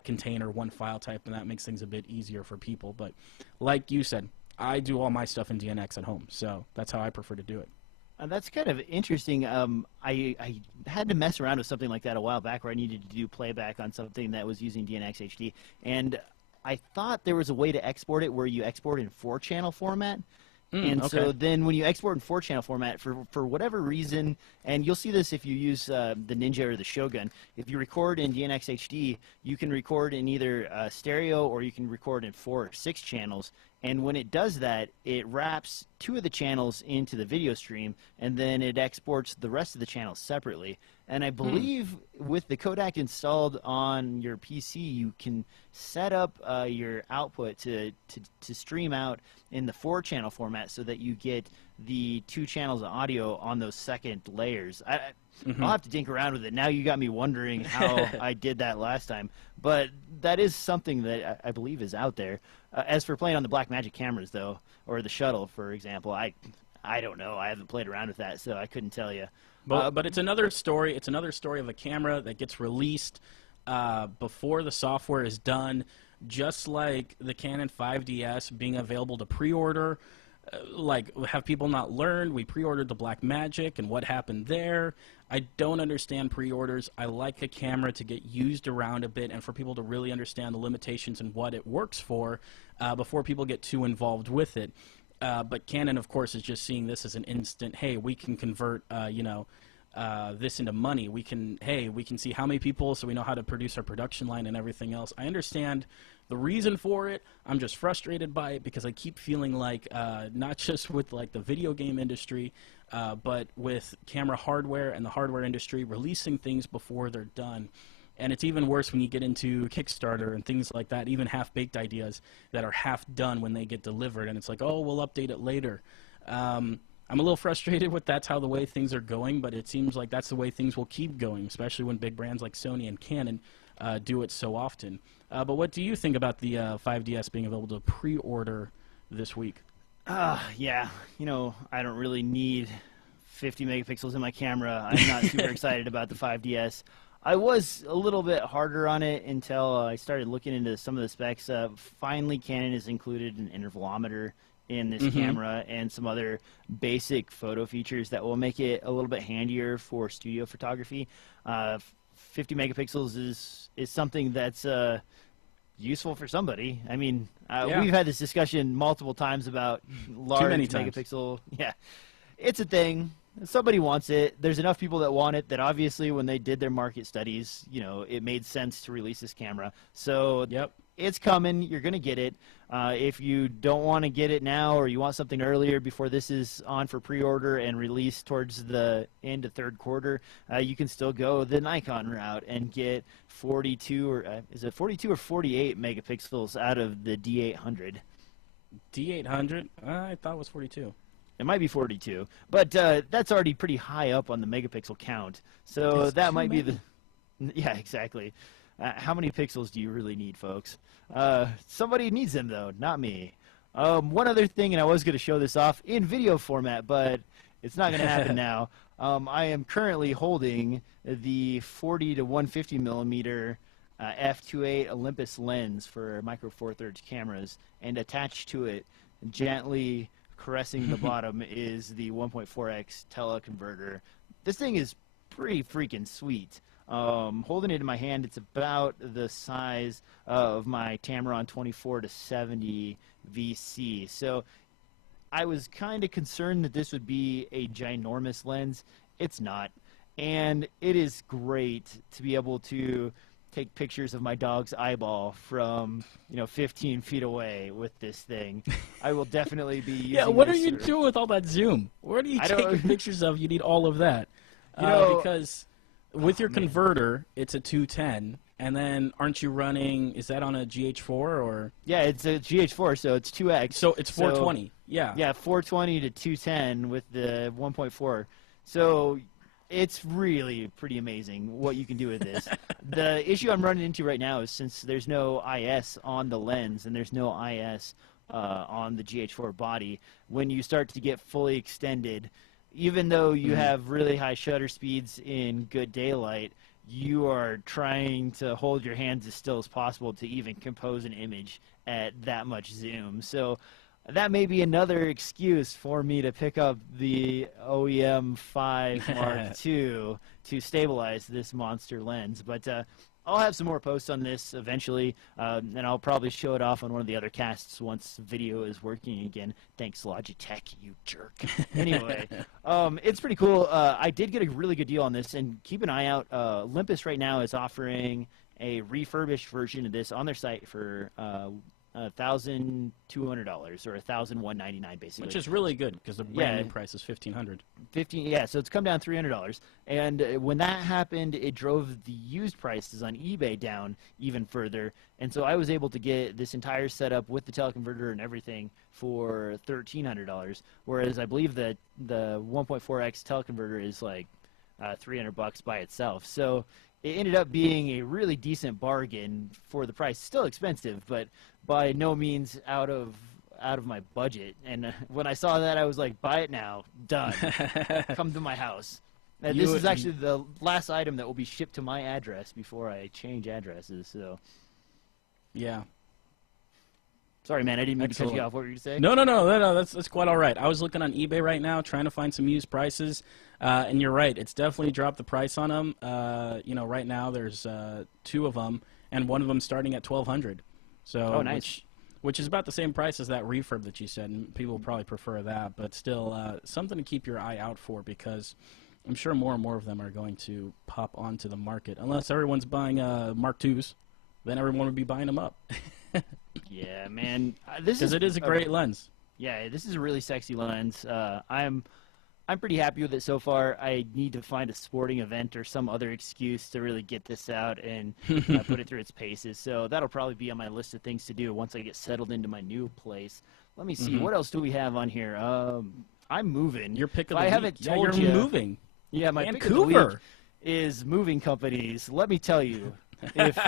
container, one file type, and that makes things a bit easier for people. But like you said, I do all my stuff in DNX at home, so that's how I prefer to do it. That's kind of interesting. I had to mess around with something like that a while back where I needed to do playback on something that was using DNX HD, and I thought there was a way to export it where you export in 4-channel format. And okay. so then when you export in 4-channel format, for whatever reason, and you'll see this if you use the Ninja or the Shogun, if you record in DNX HD, you can record in either stereo or you can record in 4 or 6 channels. And when it does that, it wraps 2 of the channels into the video stream, and then it exports the rest of the channels separately. And I believe with the codec installed on your PC, you can set up your output to stream out in the 4-channel format so that you get the 2 channels of audio on those second layers. I'll have to dink around with it. Now you got me wondering how I did that last time. But that is something that I believe is out there. As for playing on the Blackmagic cameras, though, or the Shuttle, for example, I don't know. I haven't played around with that, so I couldn't tell you. But it's another story. It's another story of a camera that gets released before the software is done, just like the Canon 5DS being available to pre-order. Like, have people not learned? We pre-ordered the Blackmagic, and what happened there? I don't understand pre-orders. I like a camera to get used around a bit and for people to really understand the limitations and what it works for before people get too involved with it. But Canon, of course, is just seeing this as an instant, hey, we can convert, this into money. We can see how many people, so we know how to produce our production line and everything else. I understand the reason for it. I'm just frustrated by it because I keep feeling like, not just with like the video game industry, but with camera hardware and the hardware industry releasing things before they're done. And it's even worse when you get into Kickstarter and things like that, even half-baked ideas that are half done when they get delivered. And it's like, oh, we'll update it later. I'm a little frustrated with that's how the way things are going, but it seems like that's the way things will keep going, especially when big brands like Sony and Canon do it so often. But what do you think about the 5DS being available to pre-order this week? Yeah, I don't really need 50 megapixels in my camera. I'm not super excited about the 5DS. I was a little bit harder on it until I started looking into some of the specs. Finally, Canon has included an intervalometer in this camera and some other basic photo features that will make it a little bit handier for studio photography. 50 megapixels is something that's useful for somebody. I mean, we've had this discussion multiple times about large megapixel. Yeah, it's a thing. Somebody wants it. There's enough people that want it that obviously when they did their market studies, it made sense to release this camera. So it's coming. You're going to get it. If you don't want to get it now or you want something earlier before this is on for pre-order and release towards the end of third quarter, you can still go the Nikon route and get 42 or is it 42 or 48 megapixels out of the D800. D800? I thought it was 42. It might be 42, but that's already pretty high up on the megapixel count. So that might be the... Yeah, exactly. How many pixels do you really need, folks? Somebody needs them, though, not me. One other thing, and I was going to show this off in video format, but it's not going to happen now. I am currently holding the 40 to 150 millimeter f2.8 Olympus lens for micro four thirds cameras, and attached to it, gently caressing the bottom, is the 1.4x teleconverter. This thing is pretty freaking sweet. Holding it in my hand, it's about the size of my Tamron 24 to 70 VC. So I was kind of concerned that this would be a ginormous lens. It's not. And it is great to be able to take pictures of my dog's eyeball from 15 feet away with this thing. I will definitely be using Yeah, what are you doing with all that zoom? What are you taking pictures of? You need all of that. Because with your converter, it's a 210, and then aren't you running, is that on a GH4 or? Yeah, it's a GH4, so it's 2X. So it's 420, yeah. Yeah, 420 to 210 with the 1.4. So it's really pretty amazing what you can do with this. The issue I'm running into right now is since there's no IS on the lens and there's no IS on the GH4 body, when you start to get fully extended, even though you have really high shutter speeds in good daylight, you are trying to hold your hands as still as possible to even compose an image at that much zoom. So that may be another excuse for me to pick up the OEM 5 Mark II to stabilize this monster lens. But I'll have some more posts on this eventually, and I'll probably show it off on one of the other casts once video is working again. Thanks, Logitech, you jerk. Anyway, it's pretty cool. I did get a really good deal on this, and keep an eye out. Olympus right now is offering a refurbished version of this on their site for $1,200 or $1,199 basically, which is really good because the brand new price is $1,500. Yeah, so it's come down $300. And when that happened, it drove the used prices on eBay down even further. And so I was able to get this entire setup with the teleconverter and everything for $1,300, whereas I believe that the 1.4x teleconverter is like $300 by itself. So it ended up being a really decent bargain for the price. Still expensive, but by no means out of my budget. And when I saw that, I was like, buy it now, done. Come to my house. This is actually the last item that will be shipped to my address before I change addresses. So, yeah. Sorry, man, I didn't mean to cut you off. What were you going to say? No, that's quite all right. I was looking on eBay right now, trying to find some used prices, and you're right. It's definitely dropped the price on them. Right now there's 2 of them, and one of them starting at $1,200. So, nice. Which is about the same price as that refurb that you said, and people probably prefer that. But still, something to keep your eye out for, because I'm sure more and more of them are going to pop onto the market. Unless everyone's buying Mark IIs, then everyone would be buying them up. Yeah, man. Because it is a great lens. Yeah, this is a really sexy lens. I'm pretty happy with it so far. I need to find a sporting event or some other excuse to really get this out and put it through its paces. So that'll probably be on my list of things to do once I get settled into my new place. Let me see. What else do we have on here? I'm moving. Your pick of the week. I haven't told you're moving. Yeah, my Vancouver. pick of the week is moving companies. Let me tell you, if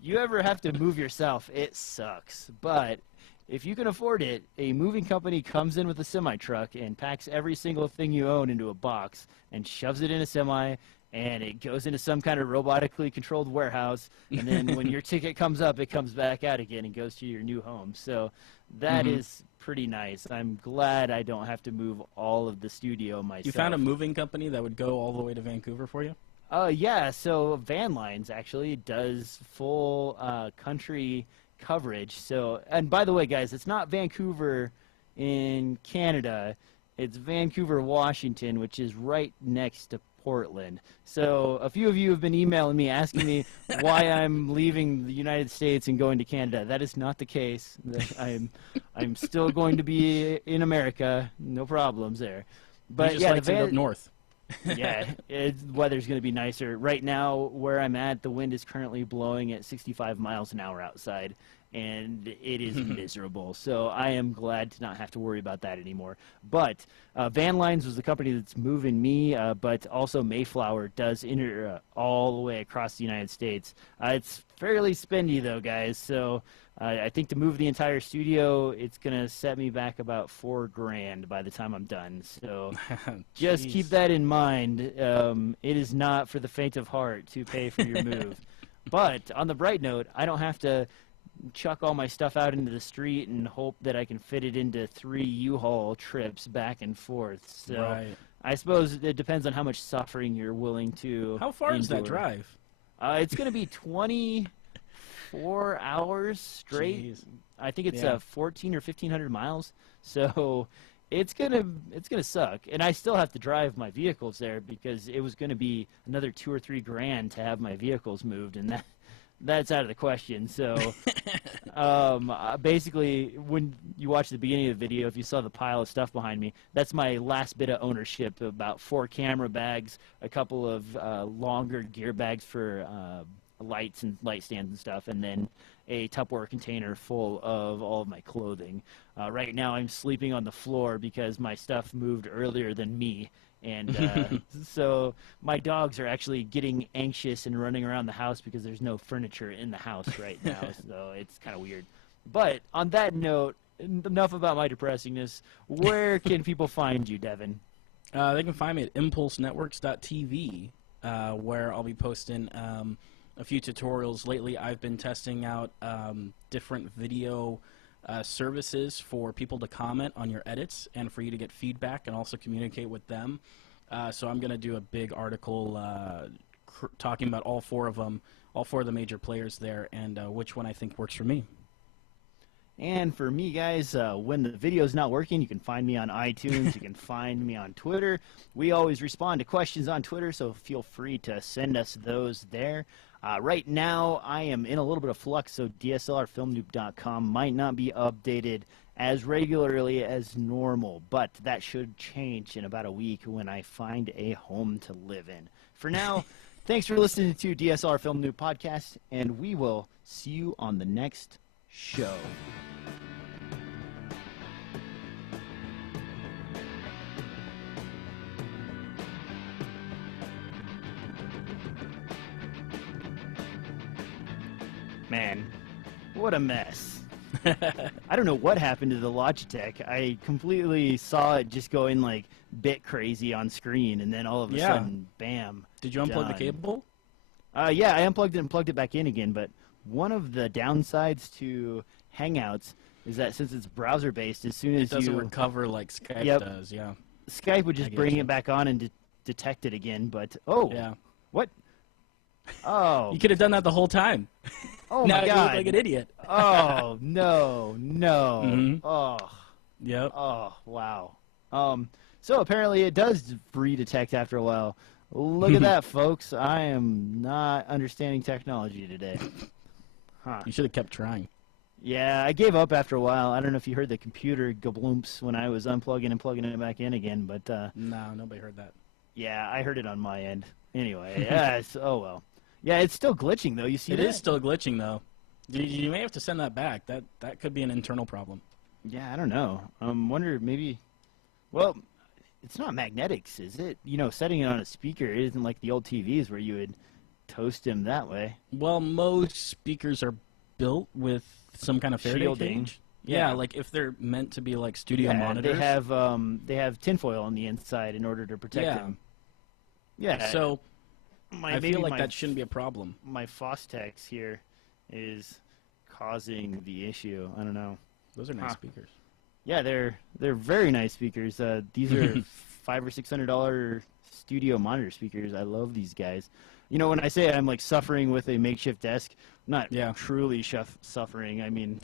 you ever have to move yourself, it sucks. But if you can afford it, a moving company comes in with a semi-truck and packs every single thing you own into a box and shoves it in a semi, and it goes into some kind of robotically controlled warehouse, and then when your ticket comes up, it comes back out again and goes to your new home. So that is pretty nice. I'm glad I don't have to move all of the studio myself. You found a moving company that would go all the way to Vancouver for you? Yeah, so Van Lines actually does full country coverage. So, and by the way, guys, it's not Vancouver in Canada. It's Vancouver, Washington, which is right next to Portland. So a few of you have been emailing me asking me why I'm leaving the United States and going to Canada. That is not the case. I'm still going to be in America. No problems there. But you just like to go up north. Yeah, weather's going to be nicer. Right now, where I'm at, the wind is currently blowing at 65 miles an hour outside, and it is miserable. So I am glad to not have to worry about that anymore. But Van Lines was the company that's moving me, but also Mayflower does enter all the way across the United States. It's fairly spendy, though, guys, so I think to move the entire studio, it's going to set me back about $4,000 by the time I'm done. So just keep that in mind. It is not for the faint of heart to pay for your move. But on the bright note, I don't have to chuck all my stuff out into the street and hope that I can fit it into 3 U-Haul trips back and forth. So I suppose it depends on how much suffering you're willing to How far endure. is that drive? It's going to be 24 hours straight. Jeez. I think it's 14 or 1,500 miles. So it's gonna suck, and I still have to drive my vehicles there because it was going to be another $2,000 or $3,000 to have my vehicles moved, and that's out of the question. So basically, when you watch the beginning of the video, if you saw the pile of stuff behind me, that's my last bit of ownership, about 4 camera bags, a couple of longer gear bags for lights and light stands and stuff, and then a Tupperware container full of all of my clothing. Right now I'm sleeping on the floor because my stuff moved earlier than me, and so my dogs are actually getting anxious and running around the house because there's no furniture in the house right now, so it's kind of weird. But on that note, enough about my depressingness. Where can people find you, Devin? They can find me at impulsenetworks.tv. where I'll be posting a few tutorials. Lately, I've been testing out different video services for people to comment on your edits and for you to get feedback and also communicate with them. So I'm going to do a big article talking about all four of them, all four of the major players there, and which one I think works for me. And for me, guys, when the video's not working, you can find me on iTunes. You can find me on Twitter. We always respond to questions on Twitter, so feel free to send us those there. Right now, I am in a little bit of flux, so DSLRFilmNoob.com might not be updated as regularly as normal, but that should change in about a week when I find a home to live in. For now, thanks for listening to DSLR Film Noob Podcast, and we will see you on the next show. Man, what a mess. I don't know what happened to the Logitech. I completely saw it just going like bit crazy on screen, and then all of a sudden, bam. Did you unplug the cable? Yeah, I unplugged it and plugged it back in again, but one of the downsides to Hangouts is that since it's browser-based, as soon as it doesn't recover like Skype does, yeah. Skype would just bring it back on and detect it again, but, what? Oh. You could have done that the whole time. Oh, now my God. You look like an idiot. Oh, no. Mm-hmm. Oh. Yep. Oh, wow. So apparently it does redetect after a while. Look at that, folks. I am not understanding technology today. Huh. You should have kept trying. Yeah, I gave up after a while. I don't know if you heard the computer gablooms when I was unplugging and plugging it back in again, but... no, nobody heard that. Yeah, I heard it on my end. Anyway, yeah, oh well. Yeah, it's still glitching, though. You see that? It is still glitching, though. You may have to send that back. That could be an internal problem. Yeah, I don't know. Wonder maybe... Well, it's not magnetics, is it? You know, setting it on a speaker isn't like the old TVs where you would toast them that way. Well, most speakers are built with some kind of Faraday shielding. cage. Yeah, like if they're meant to be like studio monitors. They have tinfoil on the inside in order to protect them. Yeah. So I feel like that shouldn't be a problem. My Fostex here is causing the issue. I don't know. Those are nice speakers. Yeah, they're very nice speakers. These are $500 or $600 studio monitor speakers. I love these guys. You know, when I say I'm like suffering with a makeshift desk, I'm not truly suffering. I mean,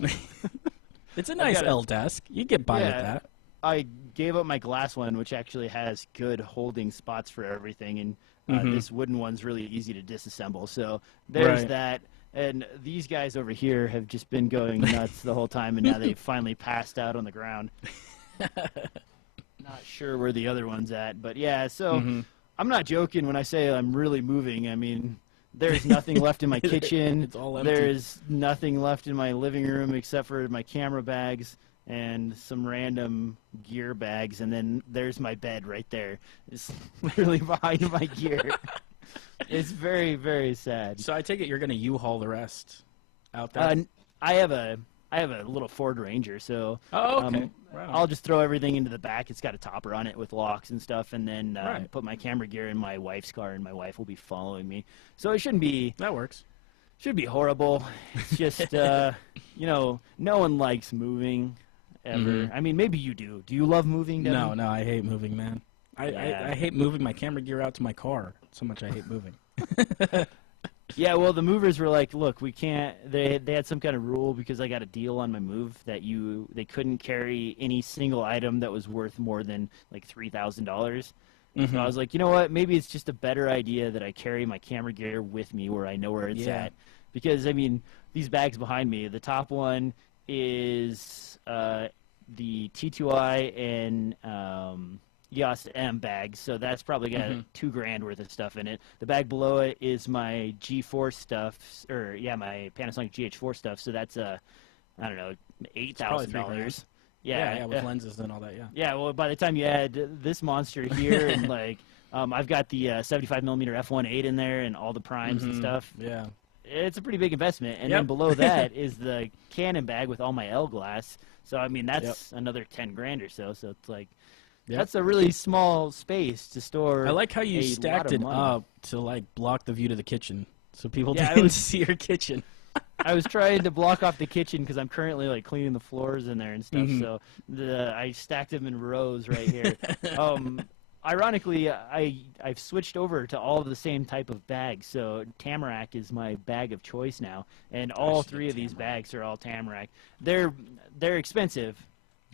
it's a nice L desk. You get by with that. I gave up my glass one, which actually has good holding spots for everything, and this wooden one's really easy to disassemble. So there's that. And these guys over here have just been going nuts the whole time, and now they've finally passed out on the ground. Not sure where the other one's at, but yeah, so I'm not joking when I say I'm really moving. I mean, there's nothing left in my kitchen. It's all empty. There's nothing left in my living room except for my camera bags and some random gear bags, and then there's my bed right there. It's literally behind my gear. It's very, very sad. So I take it you're going to U-Haul the rest out there? I have a little Ford Ranger, so right I'll just throw everything into the back. It's got a topper on it with locks and stuff, and then put my camera gear in my wife's car, and my wife will be following me. So it shouldn't be... That works. Should be horrible. It's just, you know, no one likes moving ever. I mean, maybe you do. Do you love moving, Devin? No, I hate moving, man. I hate moving my camera gear out to my car. So much I hate moving. Yeah, well, the movers were like, look, we can't. They had some kind of rule because I got a deal on my move that they couldn't carry any single item that was worth more than like $3,000. So I was like, you know what? Maybe it's just a better idea that I carry my camera gear with me where I know where it's at. Because I mean, these bags behind me, the top one is the T2i and EOS M bag, so that's probably got $2,000 worth of stuff in it. The bag below it is my G4 stuff, my Panasonic GH4 stuff. So that's I don't know, $8,000. Yeah, with lenses and all that. Yeah, well, by the time you add this monster here and like, I've got the 75mm f1.8 in there and all the primes and stuff. Yeah, it's a pretty big investment. And then below that is the Canon bag with all my L glass. So I mean, that's another $10,000 or so. So it's like. Yep. That's a really small space to store. I like how you a stacked lot it of money. up to like block the view to the kitchen, so people Yeah, I didn't was- see your kitchen. I was trying to block off the kitchen because I'm currently like cleaning the floors in there and stuff. Mhm. So I stacked them in rows right here. Ironically, I've switched over to all of the same type of bags. So Tamarack is my bag of choice now, and all should three get of these Tamarack. bags are all Tamarack. They're expensive.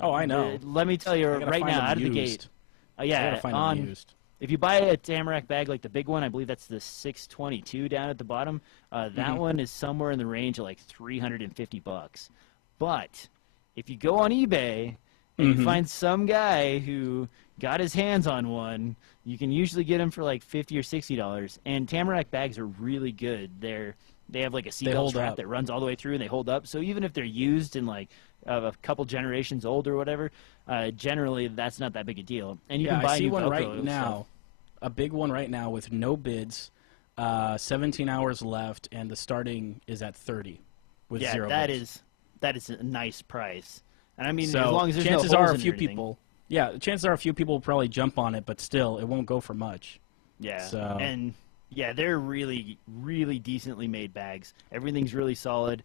Oh, I know. Let me tell you I gotta right find now, them out of the used. gate. I Yeah, gotta find them on used. if you buy a Tamarack bag like the big one, I believe that's the 622 down at the bottom. That Mhm. one is somewhere in the range of like $350. But if you go on eBay and you Mhm. find some guy who got his hands on one, you can usually get them for like $50 or $60. And Tamarack bags are really good. They have like a seatbelt hold strap up. that runs all the way through and they hold up. So even if they're used and like a couple generations old or whatever, generally that's not that big a deal. And you Yeah, can buy I see new one Velcro right and now, stuff. a big one right now with no bids, 17 hours left, and the starting is at 30 with Yeah, zero that bids. is a nice price. And I mean, So as long as there's chances no are holes a in it few or anything. people. Yeah, chances are a few people will probably jump on it, but still, it won't go for much. Yeah. So- And yeah, they're really, really decently made bags. Everything's really solid.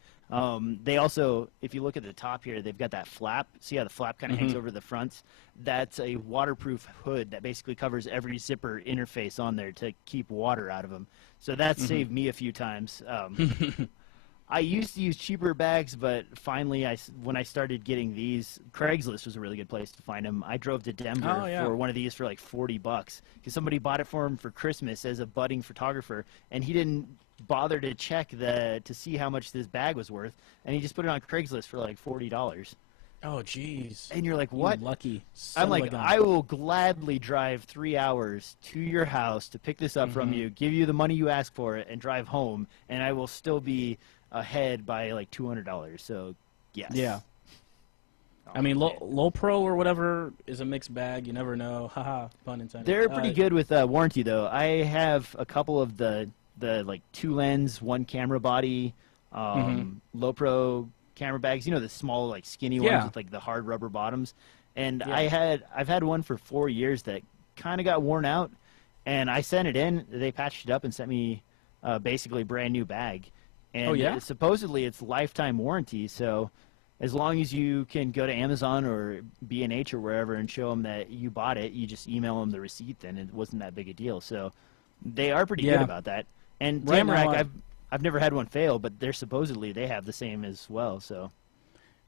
They also, if you look at the top here, they've got that flap. See how the flap kind of hangs Mhm. over the fronts? That's a waterproof hood that basically covers every zipper interface on there to keep water out of them. So that saved me a few times. I used to use cheaper bags, but finally, when I started getting these, Craigslist was a really good place to find them. I drove to Denver Oh, yeah. for one of these for like $40 because somebody bought it for him for Christmas as a budding photographer, and he didn't bother to check to see how much this bag was worth, and he just put it on Craigslist for like $40. Oh, jeez. And you're like, You what? lucky. Son I'm of a like, gun. I will gladly drive 3 hours to your house to pick this up from Mhm. you, give you the money you ask for it, and drive home, and I will still be ahead by like $200. So, yes. Yeah. Oh, I mean, man. low pro or whatever is a mixed bag. You never know. Haha, pun intended. They're pretty good with warranty, though. I have a couple of the like 2-lens, 1-camera body, low pro camera bags. You know, the small, like skinny ones Yeah. with like the hard rubber bottoms. And Yeah. I've had one for 4 years that kind of got worn out, and I sent it in. They patched it up and sent me basically a brand new bag. And Oh, yeah? supposedly it's lifetime warranty. So as long as you can go to Amazon or B&H or wherever and show them that you bought it, you just email them the receipt. Then it wasn't that big a deal. So they are pretty good Yeah. about that. And Right now, Tamarack, I've never had one fail, but they're supposedly they have the same as well. So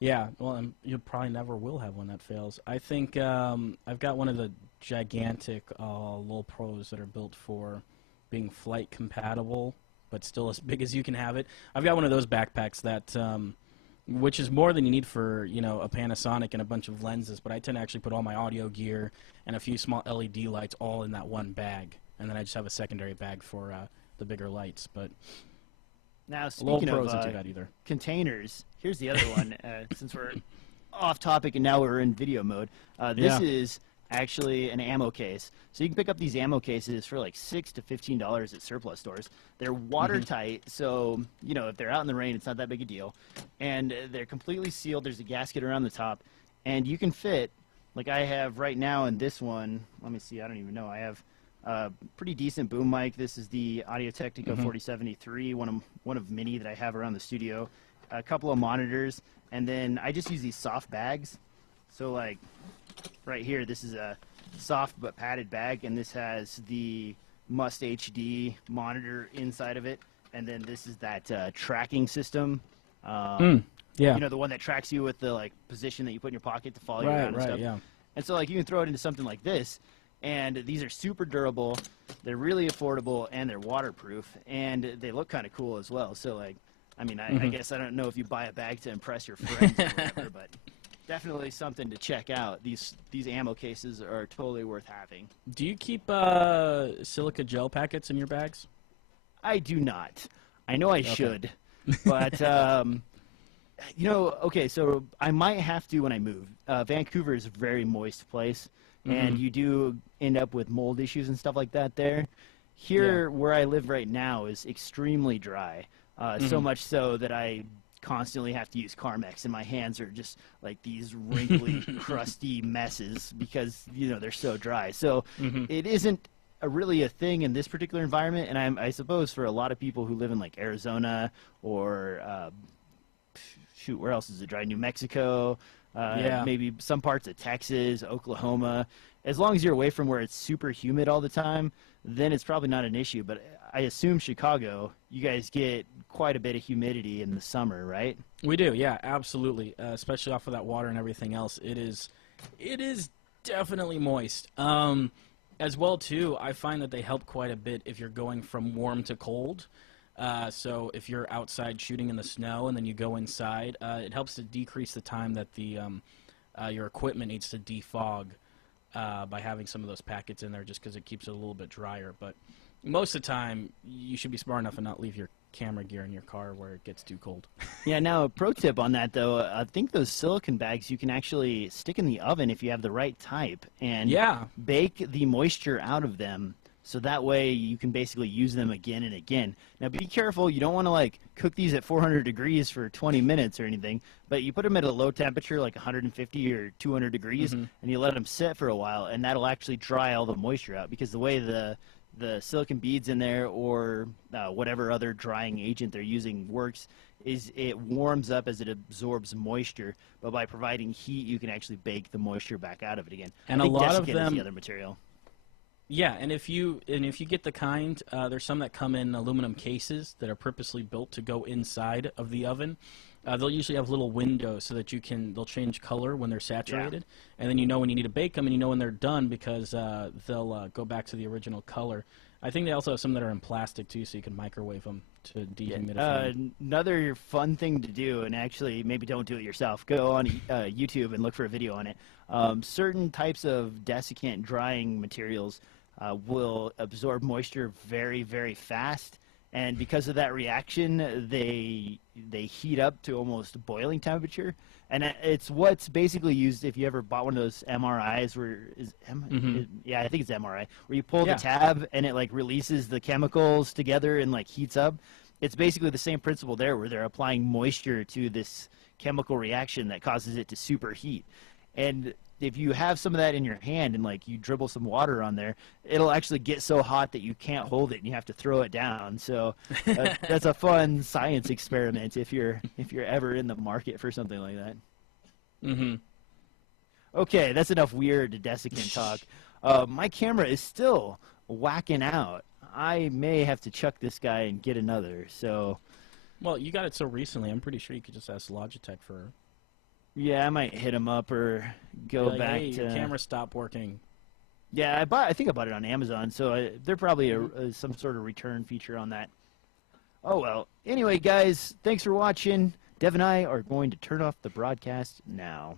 Yeah, well, you probably never will have one that fails. I think I've got one of the gigantic low pros that are built for being flight compatible, but still as big as you can have it. I've got one of those backpacks that, which is more than you need for a Panasonic and a bunch of lenses. But I tend to actually put all my audio gear and a few small LED lights all in that one bag, and then I just have a secondary bag for the bigger lights. But now low speaking pro of isn't too bad either. containers, here's the other one. Since we're off topic and now we're in video mode, this Yeah. is actually an ammo case. So you can pick up these ammo cases for like $6 to $15 at surplus stores. They're watertight, so if they're out in the rain, it's not that big a deal. And they're completely sealed. There's a gasket around the top, and you can fit, like I have right now in this one. Let me see. I don't even know. I have a pretty decent boom mic. This is the Audio-Technica 4073, one of many that I have around the studio. A couple of monitors, and then I just use these soft bags. So like right here, this is a soft but padded bag, and this has the Must HD monitor inside of it, and then this is that tracking system. Yeah. The one that tracks you with the like position that you put in your pocket to follow you Right, around and right, stuff. yeah. And so like you can throw it into something like this, and these are super durable, they're really affordable, and they're waterproof, and they look kind of cool as well. So like, I mean, I guess I don't know if you buy a bag to impress your friends or whatever, but definitely something to check out. These ammo cases are totally worth having. Do you keep silica gel packets in your bags? I do not. I know I should, but okay. So I might have to when I move. Vancouver is a very moist place, and you do end up with mold issues and stuff like that there. Here, where I live right now, is extremely dry. So much so that I constantly have to use Carmex, and my hands are just like these wrinkly, crusty messes because they're so dry. So it isn't really a thing in this particular environment, and I suppose for a lot of people who live in like Arizona or where else is it dry? New Mexico, maybe some parts of Texas, Oklahoma. As long as you're away from where it's super humid all the time, then it's probably not an issue. But I assume Chicago, you guys get quite a bit of humidity in the summer, right? We do, yeah, absolutely. Especially off of that water and everything else. It is definitely moist. As well, too, I find that they help quite a bit if you're going from warm to cold. So if you're outside shooting in the snow and then you go inside, it helps to decrease the time that your equipment needs to defog by having some of those packets in there, just because it keeps it a little bit drier. But most of the time, you should be smart enough and not leave your camera gear in your car where it gets too cold. Yeah, now a pro tip on that, though, I think those silicone bags you can actually stick in the oven if you have the right type and bake the moisture out of them. So that way you can basically use them again and again. Now be careful, you don't want to like cook these at 400 degrees for 20 minutes or anything, but you put them at a low temperature like 150 or 200 degrees and you let them sit for a while, and that'll actually dry all the moisture out, because the way the silicone beads in there or whatever other drying agent they're using works is it warms up as it absorbs moisture, but by providing heat you can actually bake the moisture back out of it again. And I think a lot desiccant of them is the other material. Yeah, and if you get the kind, there's some that come in aluminum cases that are purposely built to go inside of the oven. They'll usually have little windows so that they'll change color when they're saturated, and then you know when you need to bake them, and you know when they're done, because they'll go back to the original color. I think they also have some that are in plastic too, so you can microwave them to dehumidify. Another fun thing to do, and actually maybe don't do it yourself, go on YouTube and look for a video on it. Certain types of desiccant drying materials will absorb moisture very, very fast, and because of that reaction, they heat up to almost boiling temperature, and it's what's basically used if you ever bought one of those MRIs yeah, I think it's MRI, where you pull the tab and it like releases the chemicals together and like heats up. It's basically the same principle there, where they're applying moisture to this chemical reaction that causes it to superheat. And if you have some of that in your hand and like you dribble some water on there, it'll actually get so hot that you can't hold it and you have to throw it down. So that's a fun science experiment if you're ever in the market for something like that. Okay, that's enough weird desiccant talk. My camera is still whacking out. I may have to chuck this guy and get another. So, well, you got it so recently. I'm pretty sure you could just ask Logitech for. Yeah, I might hit him up or go back hey, to. Your camera stopped working. Yeah, I think I bought it on Amazon, so they're probably some sort of return feature on that. Oh well. Anyway, guys, thanks for watching. Dev and I are going to turn off the broadcast now.